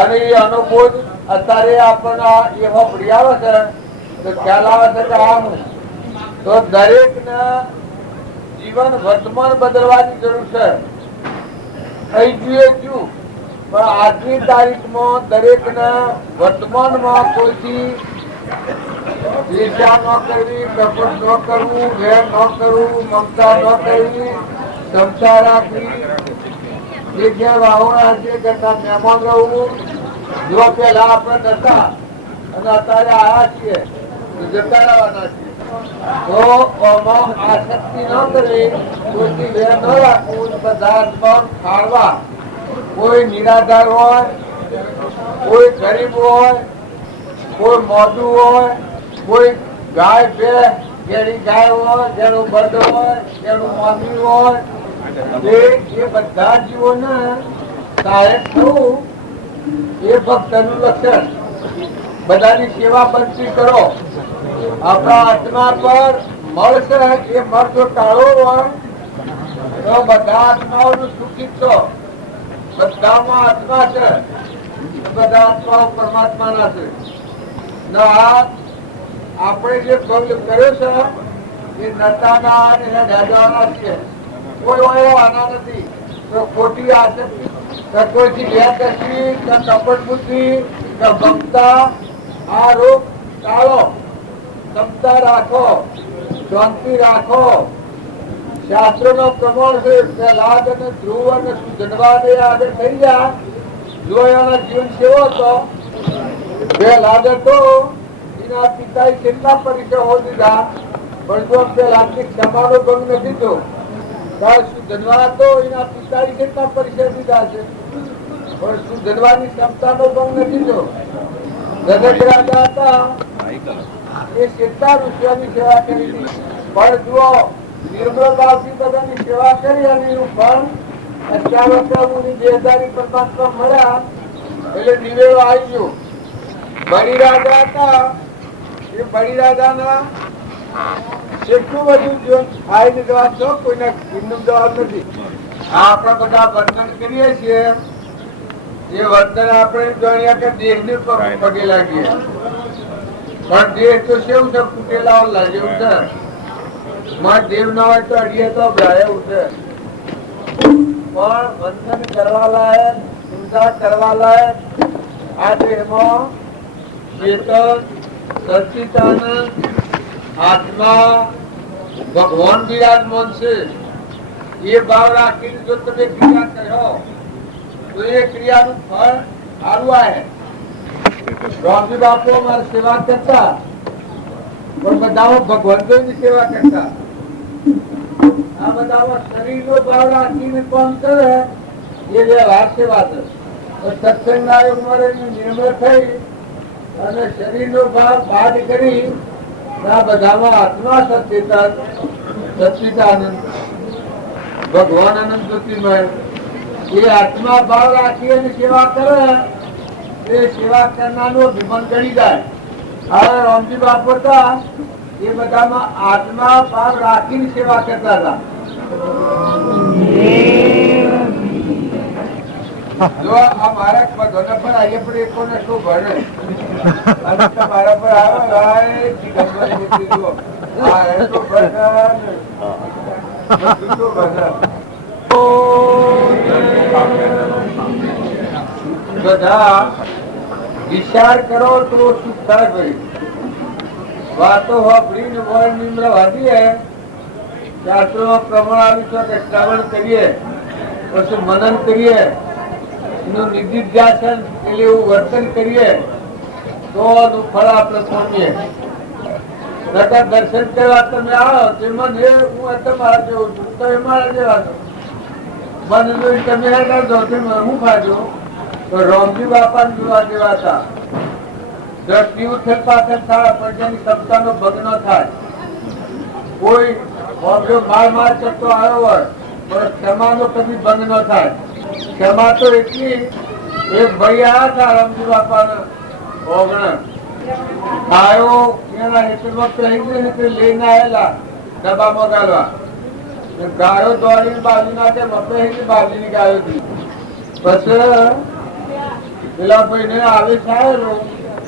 અને એ અનુભવ અત્યારે આપણને એવો ભળી આવે છે તો ખ્યાલ આવે છે કે આમ તો દરેક ને જીવન વર્તમાન બદલવાની જરૂર છે અહીં જોઈએ છું પણ આજની તારીખમાં દરેક ને વર્તમાનમાં કોઈથી ઈર્ષા ન કરવી, કપટ ન કરવું, વેર ન કરવું, મમતા ન કરવી, ક્ષમતા રાખવી, જગ્યા વાવણા છે કરતા મહેમાન રહેવું. જો પેલા આપણે નતા અને અત્યારે આવ્યા છીએ જતા રહેવાના છીએ તો આસક્તિ ન કરવી, કોઈથી વેર ન રાખવું, પદાર્થ પર ખાવા. કોઈ નિરાધાર હોય, કોઈ ગરીબ હોય, કોઈ મોઢું હોય, કોઈ ગાય બે જેની ગાય હોય, જેનું બળદ હોય, જેનું મામી હોય, એ બધા જીવોને સહાયક થવું એ ભક્તનું લક્ષણ. બધાની સેવા બનતી કરો. આપણા આત્મા પર મળશે, એ મળ જો ટાળો હોય તો બધા આત્માઓનું સુખી છો. બધામાં આત્મા છે, બધા આત્માઓ પરમાત્માના છે. આપણે જે ભંગ કર્યો છે એ નતાના અને દાદાના છે. કોઈ એવો આના નથી. તો ખોટી આસક્તિ, કોઈથી ગેરદર્શી, કપટ બુદ્ધિ, ભક્તા, આ રોગ ટાળો. ક્ષમતા રાખો, શાંતિ રાખો. શાસ્ત્રો નો પ્રમાણ છે પ્રહલાદ અને ધ્રુવ અને સુધનવાદ આગળ થઈ ગયા. જો એના જીવન સેવો હતો, પ્રહલાદ હતો એના પિતાએ કેટલા પરીક્ષા દીધા, પણ જો પ્રહલાદની ક્ષમાનો ભંગ નથી થયો. સુધનવાદ હતો એના પિતાએ કેટલા પરીક્ષા દીધા છે, પણ સુધનવાની ક્ષમતાનો ભંગ નથી થયો. જગત રાજા હતા એ કેટલા ઋષિઓની સેવા કરી હતી, પણ જુઓ નિર્મળ ભાવથી બધાની સેવા કરી અને એનું ફળ 58 દેહધારી પરમાત્મા મળ્યા એટલે નિવેડો આવી ગયો. બળી રાજા હતા એ બળી રાજાના કેટલું બધું જીવન ખાઈને જવાબ છો, કોઈના જીવનનો જવાબ નથી. આપણે બધા વર્તન કરીએ છીએ એ વર્તન આપણે જાણ્યા કે દેહને પગે લાગીએ, પણ દેહ તો કેવું છે, તૂટેલા લાગ્યું છે. દેવ ના હોય તો અડીએ તો એવું છે. પણ બંધન કરવા લાયક, ચિંતા કરવા લાયક આ દેહમાં ચેતન, સચ્ચિદાનંદ, આત્મા, ભગવાન બિરાજમાન છે. એ ભાવ રાખીને જો તમે ક્રિયા કરો તો એ ક્રિયાનું ફળ સારું આવે. રામજી બાપુ અમારી સેવા કરતા, પણ બધામાં ભગવંતોની સેવા કરતા. આ બધામાં શરીરનો ભાવ રાખીને કોણ કરે એ વ્યવહાર સેવા છે. સત્સંગના ઉંમરે નિર્મળ થઈ અને શરીરનો ભાવ બાદ કરી આ બધામાં આત્મા સચ્ચિદાનંદ, ભગવાન આનંદ જ્યોતિમય એ આત્મા ભાવ રાખી અને સેવા કરે એ સેવા કરનારનો વિમન ગણી જાય. હવે રામજી બાપુ હતા એ બધામાં આત્મા ભાવ રાખીને સેવા કરતા હતા. જો આ મારા બધાના પર આવીએ પણ એકોને શું ભણે મારા પર બધા વિચાર કરો તો સુખ થાય. ભાઈ વાતો વાપરીને વર નિમ્ર વાદીએ શાસ્ત્રોમાં પ્રમાણ આવ્યું છે કે શ્રવણ કરીએ પછી મનન કરીએ, એનું નિધિધ્યાસન એટલે એવું વર્તન કરીએ તો એનું ફળ આપણે પામીએ. દર્શન કરવા તમે આવો તે મને હું તમારા જેવું છું, તમે મારા જેવા છો. મને જોઈ તમે હું ખાજો તો રામજી બાપા જોવા જેવા હતા. દ્રષ્ટિ ઉથલ પાથલ થાય પણ જેની ક્ષમતાનો ભંગ ન થાય. કોઈ માર કરતો આવ્યો હોય પણ ક્ષમાનો કદી ભંગ ન થાય. ક્ષમા તો એટલી એક ભાઈ આવ્યા હતા રામજી બાપાને ઓગણ ગાયો એના હેતુમાં પહેરી લઈને આવેલા ડબ્બામાં ગાળવા. ગાયો દોડીને બાજુ નાખે મપેલી બાજુની ગાયો હતી. પછી પેલા ભાઈ ને આવેશ આવેલો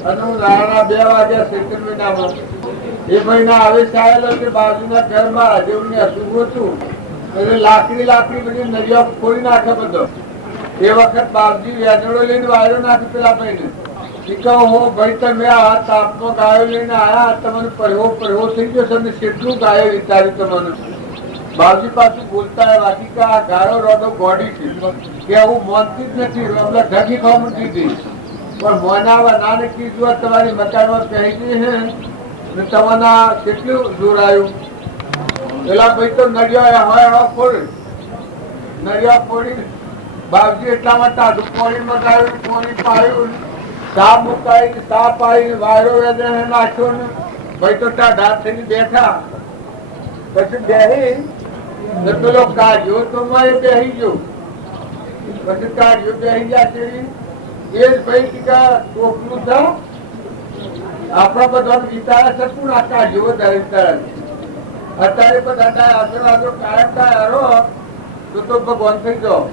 અને હું રાણા 2 વાગ્યા 70 મહિનામાં એ મહિના આવેશ આવેલો કે બાજુના ઘરમાં રાજીવની અશુભ હતું એટલે લાકડી બધી નરિયા ફોડી નાખે બધો. એ વખત બાપજી વ્યાજડો લઈને વાયરો નાખે પેલા ભાઈ ને. ભાઈ તમે આ તાપમાં ગાયો લઈને આયા, તમને પરવો થઈ ગયો છે, કેટલું ગાયો વિચાર્યું તમને. બાપજી પાછું બોલતા બાકી કે આ ગાયો રોડો ગોડી છે કે આવું મોનતી જ નથી. હમણાં ઢગી ખાવા મૂકી હતી પણ મોનાવા નાને કીધું તમારી મકાનમાં પહેરી ગઈ હે ને તમને કેટલું જોર આવ્યું. પેલા ભાઈ તો નડિયા ફોડી બાપજી એટલામાં ટાઢું પાણી મગાવ્યું, પાણી પાડ્યું, સા મુકાઈ, સા પાડી વાયરો નાખ્યો ને ભાઈ તો ટાઢા થઈને બેઠા, પછી બેહી પેલો કાઢ્યો તો મારે બેહી ગયો, પછી કાઢ્યો બેહી ગયા છે એ જ ભાઈ ટીકા ટોપલું થા આપણા બધા વિચાર છે શું આ કાઢ્યો વધારે અત્યારે બધા આજુબાજુ કાયમ થાય તો ભગવાન થઈ જાઓ,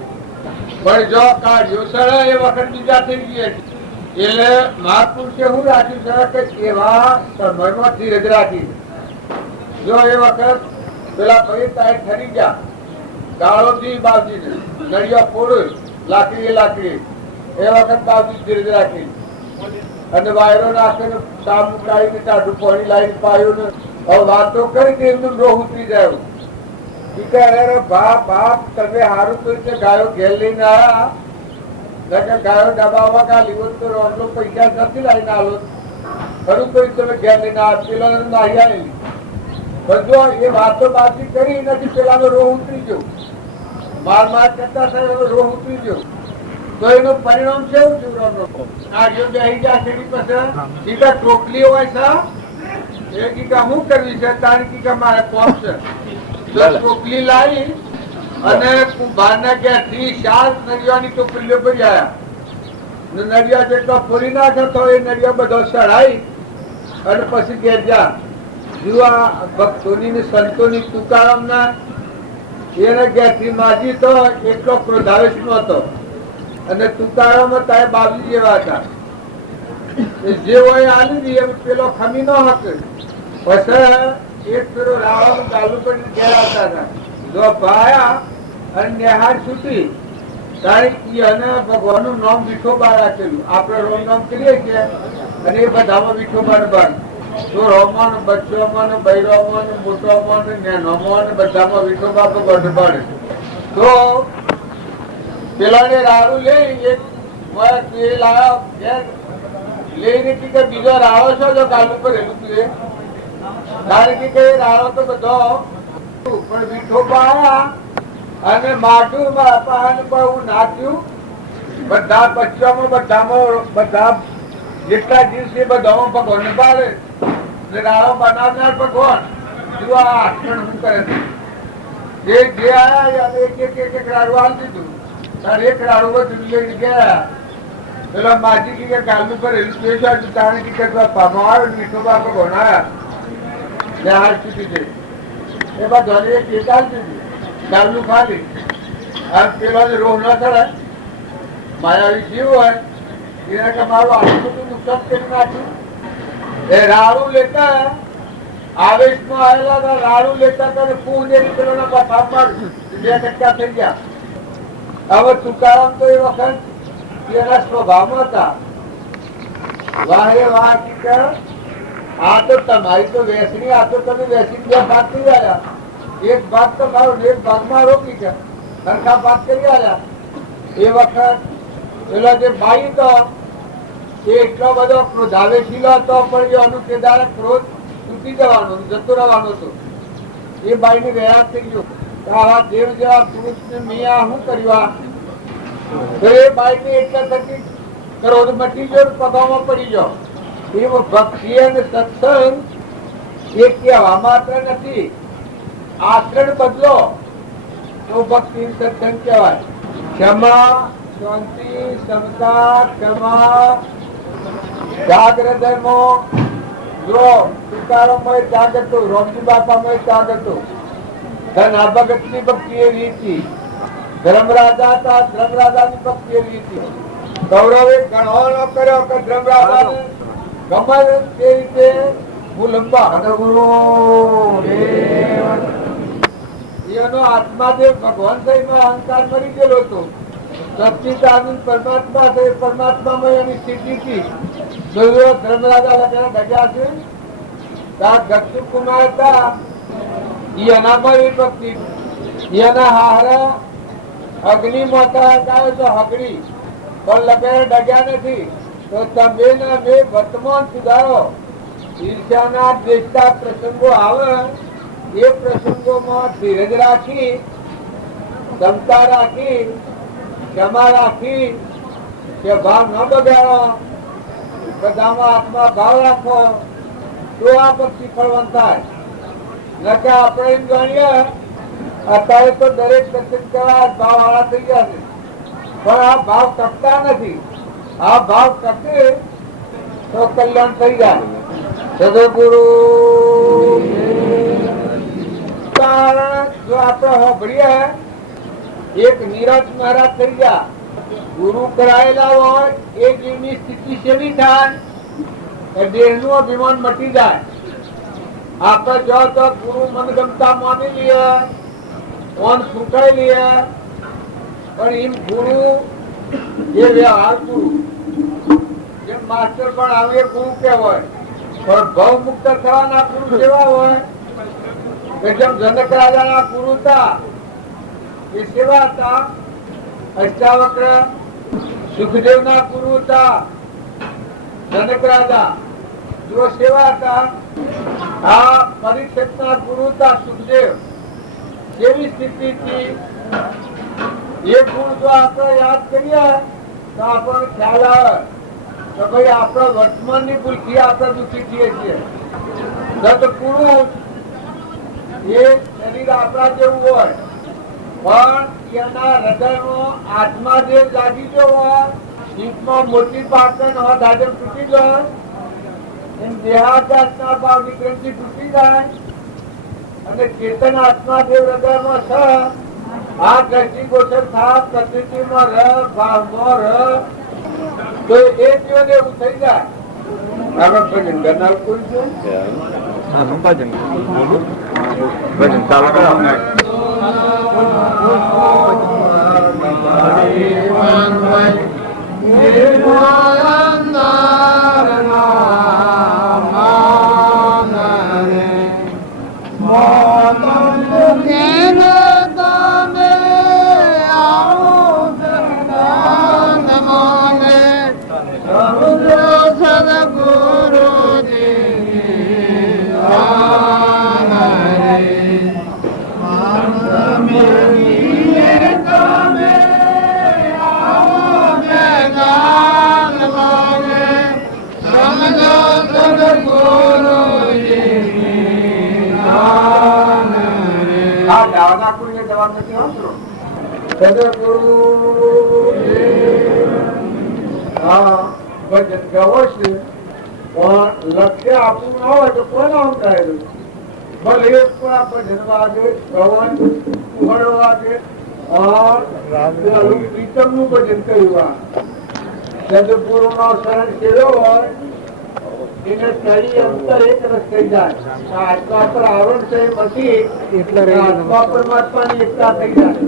પણ જો કાઢ્યો સર એ વખત બીજા થઈ ગયા. એટલે મહાપુરુષે શું રાખ્યું છે કે એવા સમયમાં ધીરજ રાખી. જો એ વખત પેલા ભાઈ તાય ઠરી ગયા, ગાળો થી બાવજી નડિયા ફોડું લાકડી એ વખત બાવજી ધીરજ રાખી અને વાયરો નાખીને સામ ઉકાળીને ટાઢું પાણી લાવીને પાયું ને હવે વાતો કરી કે એમનું રોહ ઉતરી જાય. બાપ તમે સારું કર્યું છે ગાયો ઘેર લઈને આવ્યા, ગાયો દબાવવા કાલી હોત તો રોડનો પૈસા નથી લાવીને આલો, ખરું કર્યું તમે ઘેર લઈને આવ્યા, પેલા નાહી આવેલી. બધું એ વાતો બાકી કરી નથી, પેલાનો રોહ ઉતરી ગયો, માર કરતા સાહેબ રોહ ઉતરી ગયો. તો એનું પરિણામ છે એવું જીવનનો. આ જો બેહી ગયા સીડી પછી ટીકા ટોકલી હોય છે એ ટીકા હું કરવી છે તારી ટીકા મારે કોમ છે. ટોકલી લાવી અને કુંભારના ઘેરથી 4 નળિયાની ટોકરીઓ ભરી આવ્યા. નળિયા જેટલો ફોરી નાખે તો એ નળિયા બધો સડાઈ અને પછી ઘેર જા જુआ ભક્તોની ને સંતોની તુકારામના એને ઘેરથી માજી તો એટલો ક્રોધાવેશ નો હતો અને તુકારામ તારે બાબજી જેવા હતા. જે હોય આલી દી એમ પેલો ખમી નો હતો. પછી એક પેલો રાવણ ચાલુ કરીને ઘેર આવતા હતા. જો ભાયા અને નેહાર છૂટી તારી અને ભગવાનનું નામ વિઠોબા રાખેલું. આપણે રોમ નામ કરીએ છીએ અને એ બધામાં વિઠોબા બંધ તો રોમન બચ્ચોમાં બૈરોમાં મોટોમાં નેનોમાં બધામાં વિઠોબા ગઢ પડે. તો પેલાને રાડું લઈ એક લઈને કે બીજો રાડો છો જો કાલુ પર રેલું કારણ કે રાડો તો બધો પણ વિઠોબા આવ્યા અને માથું હું નાખ્યું. બધા બચ્ચામાં બધા જેટલા દિવસે બધામાં ભગવાન પાડે રાડો બનાવનાર ભગવાન જુઓ આ આચરણ શું કરે છે. જે આયા એક રાડું હાલ દીધું તારે એક રાડું બધું લઈને ગયા. પેલા માજી કે ગાલનું પર રેલવે તારે પામો આવ્યો વિઠોબા ભગવાન આવ્યા હાલ છૂટી છે એ બધા એક હાલ દીધું ગાલનું ખાલી પેલા રોહ ના ચડાય માયાવી જીવ હોય એને કે મારું આટલું બધું નુકસાન કરી નાખ્યું. એ રાડું લેતા આવેશમાં આવેલા હતા, રાડું લેતા હતા પૂજેરી પેલોના બાપા માર્યું 2 ટકા થઈ ગયા. હવે તુકારામ તો એ વખત એના સ્વભાવમાં હતા. વાહે વાહ આ તો તમારી તો વેસણી, આ તો તમે વેસી 2 ભાગ કરી આવ્યા. એક ભાગ તો મારો એક ભાગમાં રોકી છે સરખા ભાગ કરી આવ્યા. એ વખત પેલા જે બાઈ તો એ એટલો બધો ક્રોધાવેશીલો હતો પણ એનું કેદારે ક્રોધ તૂટી જવાનો જતો રહેવાનો હતો. એ બાઈને વ્યાસ થઈ ગયો આવા દેવ જેવા પુરુષને મિયા શું કર્યું. તો એ બાઈને એટલા થકી ક્રોધ મટી ગયો, પગામાં પડી ગયો. એવો ભક્તિ અને સત્સંગ એ કહેવા માત્ર નથી, આચરણ બદલો તો ભક્તિ સત્સંગ કહેવાય. ક્ષમા, શાંતિ, સમતા, ક્ષમા, જાગ્રત ધર્મો. જો તુકારામમાં ત્યાગ હતો, રોમજી બાપામાં ત્યાગ હતો. ધન આ ભગતની ભક્તિ એવી હતી. ધર્મરાજા હતા, ધર્મરાજાની ભક્તિ એવી હતી. ગૌરવે ઘણો ન કર્યો કે ધર્મરાજાને ગમે તે રીતે હું લંબા એનો આત્માદેવ ભગવાન સાહેબમાં અહંકાર મરી ગયેલો હતો. સચ્ચિદાનંદ પરમાત્મા છે, પરમાત્મામાં એની સ્થિતિ હતી. ધર્મરાજા લગ્ન ડગ્યા છે ગક્ષુ કુમાર હતા એનામાં એ ભક્તિ. એના હારા અગ્નિમાં હતા તો હગડી પણ લગ્ન ડગ્યા નથી. તો તમે ના મેં વર્તમાન સુધારો. ઈર્ષ્યાના દ્વેષના પ્રસંગો આવે એ પ્રસંગોમાં ધીરજ રાખી, ક્ષમતા રાખી, ક્ષમા રાખી કે ભાવ ન બગાડો, બધામાં આત્મા ભાવ રાખો તો આ ભક્તિ ફળવાન થાય. ન કે આપણે એમ જાણીએ અત્યારે તો દરેક દર્શન કરવા ભાવ વાળા થઈ ગયા છે, પણ આ ભાવ ટકતા નથી. આ ભાવ ટકે તો કલ્યાણ થઈ જાય. સદગુરુ કારણ જો આપણે સાંભળીએ, એક નીરજ મહારાજ થઈ ગયા, ગુરુ કરાયેલા હોય એ જીવની સ્થિતિ શેની થાય, દેહનું અભિમાન મટી જાય. આપણે જો તો ગુરુ મનગમતા માની લઈએ, મન છૂટાઈ લઈએ, પણ એમ ગુરુ એ વ્યવહાર ગુરુ જેમ માસ્ટર પણ આવે ગુરુ કહેવાય, પણ ભવ મુક્ત થવાના ગુરુ કેવા હોય કે જેમ જનક રાજાના ગુરુ હતા એ સેવા હતા. અષ્ટાવક્ર સુખદેવના ગુરુ હતા જનક રાજા, જો સેવા હતા. આ પરીક્ષિતના ગુરુ હતા સુખદેવ, કેવી સ્થિતિ હતી. એ ગુણ જો આપણે યાદ કરીએ તો આપણને ખ્યાલ આવે કે ભાઈ આપણા વર્તમાનની ભૂલથી આપણે દુઃખી થઈએ છીએ. ગત પુરુષ એ શરીર આપણા જેવું હોય, પણ એના હૃદયનો આત્મા જે જાગી ગયો હોય, જીભમાં મોટી પાકન હોય, દાદર તૂટી જાય, એમ દેહાદ્યાસના ભાવની ગ્રંથિ તૂટી જાય, અને ચેતન આત્મા જે હૃદયમાં છે આ દ્રષ્ટિ ગોચર થાય, પ્રકૃતિમાં રહ, ભાવમાં રહ, તો એ જીવન એવું થઈ જાય. આગળ ભજન કરનાર કોઈ છે? ભજન ચાલુ કરો. લક્ષ્ય આપણું ના હોય તો કોઈ ના સમજાયેલું ભલે એક પણ આપણે જન્મવા દે, ભગવાન ઉઘડવા દે, પ્રીતમ નું ભજન કર્યું. સદગુરુ નો શરણ કેવો હોય એને શરીર અંતર એક રસ થઈ જાય. આત્મા પર આવરણ છે પછી આત્મા પરમાત્માની એકતા થઈ જાય.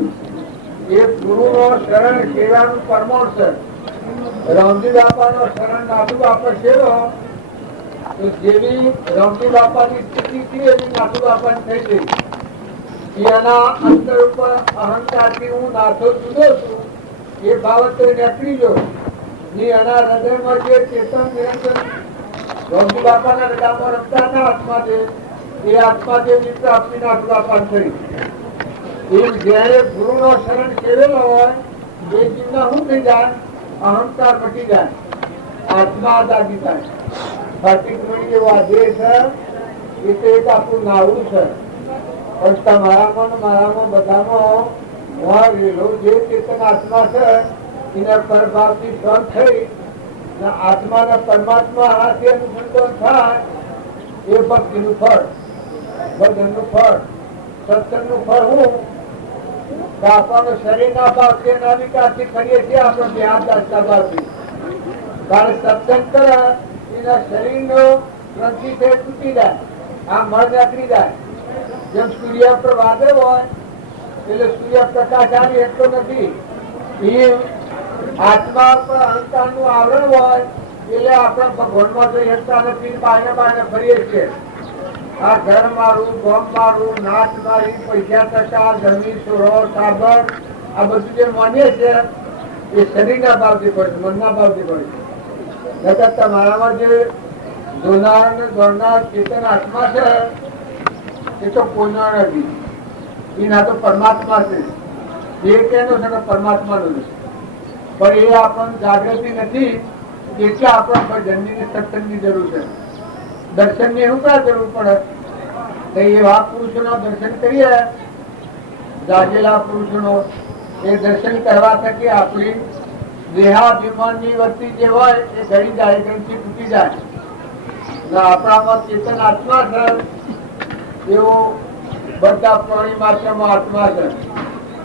એ ગુરુ નો શરણ સેવાનું પરમાણ છે. રામજી બાપા નો શરણ નાથુ બાપા સેવો તો જેવી રામજી બાપાની સ્થિતિ થી એવી નાથુ બાપાની થઈ ગઈ. એના અંતર ઉપર અહંકારથી હું નાથો જુદો છું એ બાબત નીકળી ગયો. એના હૃદયમાં જે ચેતન નિરંજન રામજી બાપાના હૃદયમાં રમતા હતા આત્મા દેવ, એ આત્મા દેવની પ્રાપ્તિ નાથુ બાપા થઈ. એમ જયારે ગુરુ નો શરણ કેવેલો હોય એ જીવના શું થઈ જાય, અહંકાર મટી જાય, આત્મા જાગી જાય. ફાટીકમણી જેવો આ દેહ છે એ તો એક આપણું નાવું છે, પણ તમારામાં મારામાં બધામાં જે ચેતન આત્મા છે એના પરભાવથી સહન થઈ આત્માના પરમાત્મા હાથે અનુસંધાન થાય એ ભક્તિનું ફળ, ભજનનું ફળ, સત્સંગનું ફળ. હું આપણને શરીરના ભાવથી એના વિકાસથી કરીએ છીએ, આપણે દેહાદ્યાસના ભાવથી. કારણ સત્સંગ કરે એના શરીરનો ગ્રંથિ છે તૂટી જાય, આ મળ નીકળી જાય. જેમ સૂર્ય પર વાદળ હોય એટલે સૂર્ય પ્રકાશ આવી એટલો નથી, એ આત્મા પર અહંકાર નું આવરણ હોય એટલે આપણે ભગવાનમાં જઈ શકતા નથી, બાયને બાયને ફરીએ છીએ. આ ઘર મારું, ગોમ મારું, નાચ મારી, પૈસા ટકા, જમીન, સુરો, સાબર, આ બધું જે માનીએ છીએ એ શરીરના ભાવથી પડે, મનના ભાવથી પડે. નકર તમારામાં જે જોનાર ને દોરનાર ચેતન આત્મા છે એ તો કોઈનો નથી, એના તો પરમાત્મા છે. એ કેનો છે કે પરમાત્માનો છે, પણ એ આપણને જાગૃતિ નથી, એટલે આપણે ભજનની સત્સંગની જરૂર છે. દર્શનની શું કાં જરૂર પડે? તો એવા પુરુષોના દર્શન કરીએ, જાગેલા પુરુષોનો, એ દર્શન કરવા થકી આપણી દેહાભિમાનની વૃત્તિ જે હોય એ ઘડી જાય, ઘડીથી તૂટી જાય. ને આપણામાં ચેતન આત્મા છે, એવો બધા પ્રાણી માત્રમાં આત્મા છે.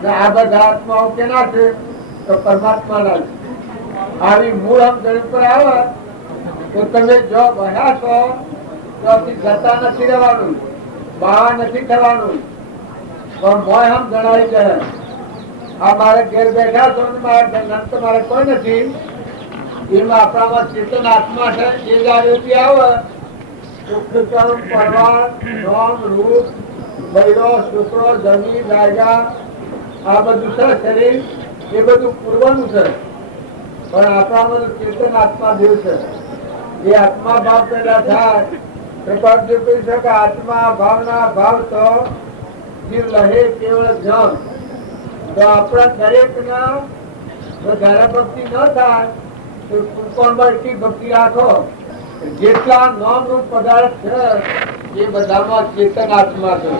ને આ બધા આત્માઓ કેના છે? તો પરમાત્માના છે. આવી મૂળ સમજણ પર આવે તો તમે જો ભણ્યા છો તો જતા નથી રહેવાનું, બહાર નથી થવાનું, પણ મોય હમ જણાવી જાય. આ મારે ઘેર બેઠા છો ને મારા ધન તો મારે કોઈ નથી, એમાં આપણામાં ચેતન આત્મા છે. એ જાગૃતિ આવે સુખ પરવાર નામ રૂપ બૈરો શુક્રો જમીન જાયગા આ બધું છે શરીર, એ બધું પૂર્વનું છે. પણ આપણામાં ચેતન આત્મા દેવ છે. એ આત્મા ભાવ પેદા થાય તો કહી શકે આત્મા ભાવના ભાવ તો લહે કેવળ જન. તો આપણા દરેક ના વધારે ભક્તિ ન થાય તો કુંકણબળથી ભક્તિ રાખો. જેટલા નામ રૂપ પદાર્થ છે એ બધામાં ચેતન આત્મા છે,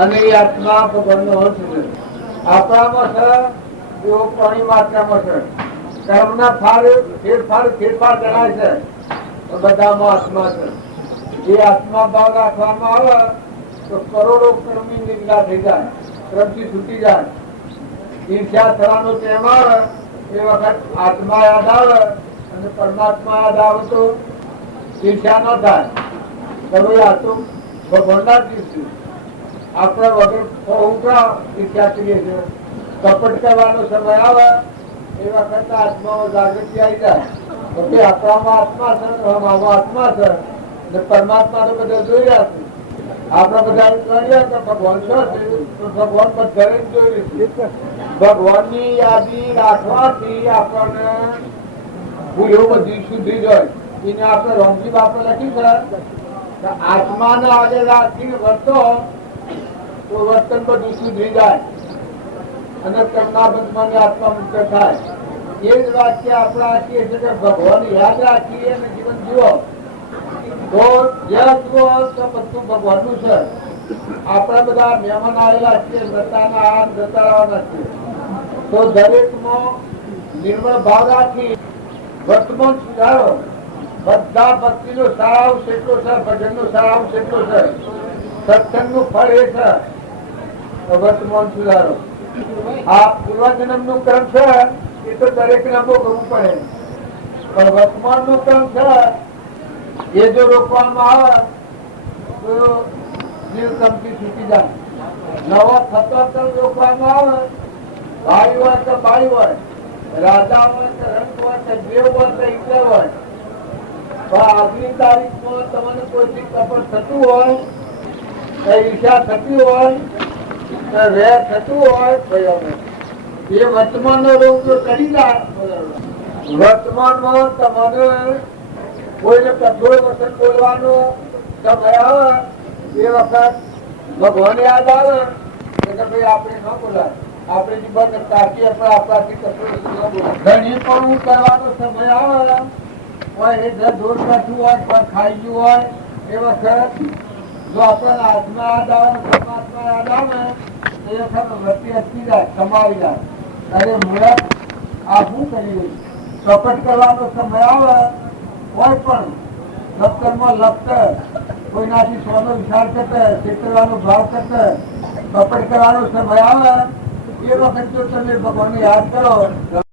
અને એ આત્મા ભગવાનનો અંશ છે. આપણામાં છે એવો પ્રાણી માત્રામાં છે. કર્મના ફેરફાર જણાય છે, બધામાં આત્મા છે. એ આત્મા ભાવ રાખવામાં આવે તો કરોડો કર્મની નિગ્રહ થઈ જાય, ક્રમથી છૂટી જાય. ઈર્ષ્યા થવાનો ટેમ આવે એ વખત આત્મા યાદ આવે અને પરમાત્મા યાદ આવે તો ઈર્ષ્યા ન થાય. તમે આ તો ભગવાનના દિવસે આપણે વગર ઉપરા ઈર્ષ્યા કરીએ છીએ. કપટ કરવાનો સમય આવે એ વખત આત્મામાં જાગૃતિ આવી જાય. પછી આપણામાં આત્મા છે, આમાં આત્મા છે, અને પરમાત્મા તો બધા જોઈ રહ્યા છે. આપડે બધા કરીએ તો ભગવાન શું છે? ભગવાન બધાને જોઈ છે. ભગવાનની યાદી રાખવાથી આપણને ભૂલો બધી સુધી જાય. એને આપણે રોમજી બાપે લખી છે આત્માને આગળ રાખીને વર્તો તો વર્તન બધું સુધરી જાય અને તેમના બંધમાં આત્મા મુક્ત થાય. એ જ વાક્ય આપણે રાખીએ છીએ કે ભગવાન યાદ રાખીએ અને જીવન જીવો તો જ્યાં જુઓ તો બધું ભગવાનનું છે. આપણા બધા મહેમાન આવેલા છીએ, જતાના હાથ જતા રહેવાના છીએ. તો દરેકમાં નિર્મળ ભાવ રાખી વર્તમાન સુધારો. બધા ભક્તિનો સારાંશ એટલો છે, ભજનનો સારાંશ એટલો છે, સત્સંગનું ફળ એ છે વર્તમાન સુધારો. આ પૂર્વજન્મનું કર્મ છે એ તો દરેકને ભોગવવું પડે, પણ વર્તમાનનું કર્મ છે એ જો રોકવામાં આવે તો જીવ કમથી છૂટી જાય. નવો થતો કર્મ રોકવામાં આવે, ભાઈ હોય તો ભાઈ હોય, રાજા હોય તો રંગ હોય તો દેવ હોય તો ઈશ્વર હોય, પણ આજની તારીખમાં તમને કોઈથી કપટ થતું હોય, ઈર્ષા થતી હોય, વેર થતું હોય, એ વર્તમાનનો રોગ જો કરી જાય, વર્તમાનમાં તમારે કોઈને કઠોળ વચન બોલવાનો સમય આવે એ વખત ભગવાન યાદ આવે કે ભાઈ આપણે ન બોલાય, આપણે જીવન તાકી આપણાથી કઠોળ વચન ન બોલાય. ઘણી પણ કરવાનો સમય આવે હોય એ ઢોર કાઢવું હોય પણ ખાઈ ગયું હોય એ વખત જો આપણને હાથમાં યાદ આવે, પરમાત્મા યાદ આવે એ વખત વૃત્તિ હસી જાય, કમાવી જાય. અરે મુરત આ શું કરી રહ્યું? કપટ કરવાનો સમય આવે કોઈ પણ દફતરમાં લખતે કોઈનાથી સોનો વિચાર કરતે, છેતરવાનો ભાવ કરતે, કપટ કરવાનો સમય આવે એ વખત જો તમે ભગવાનને યાદ કરો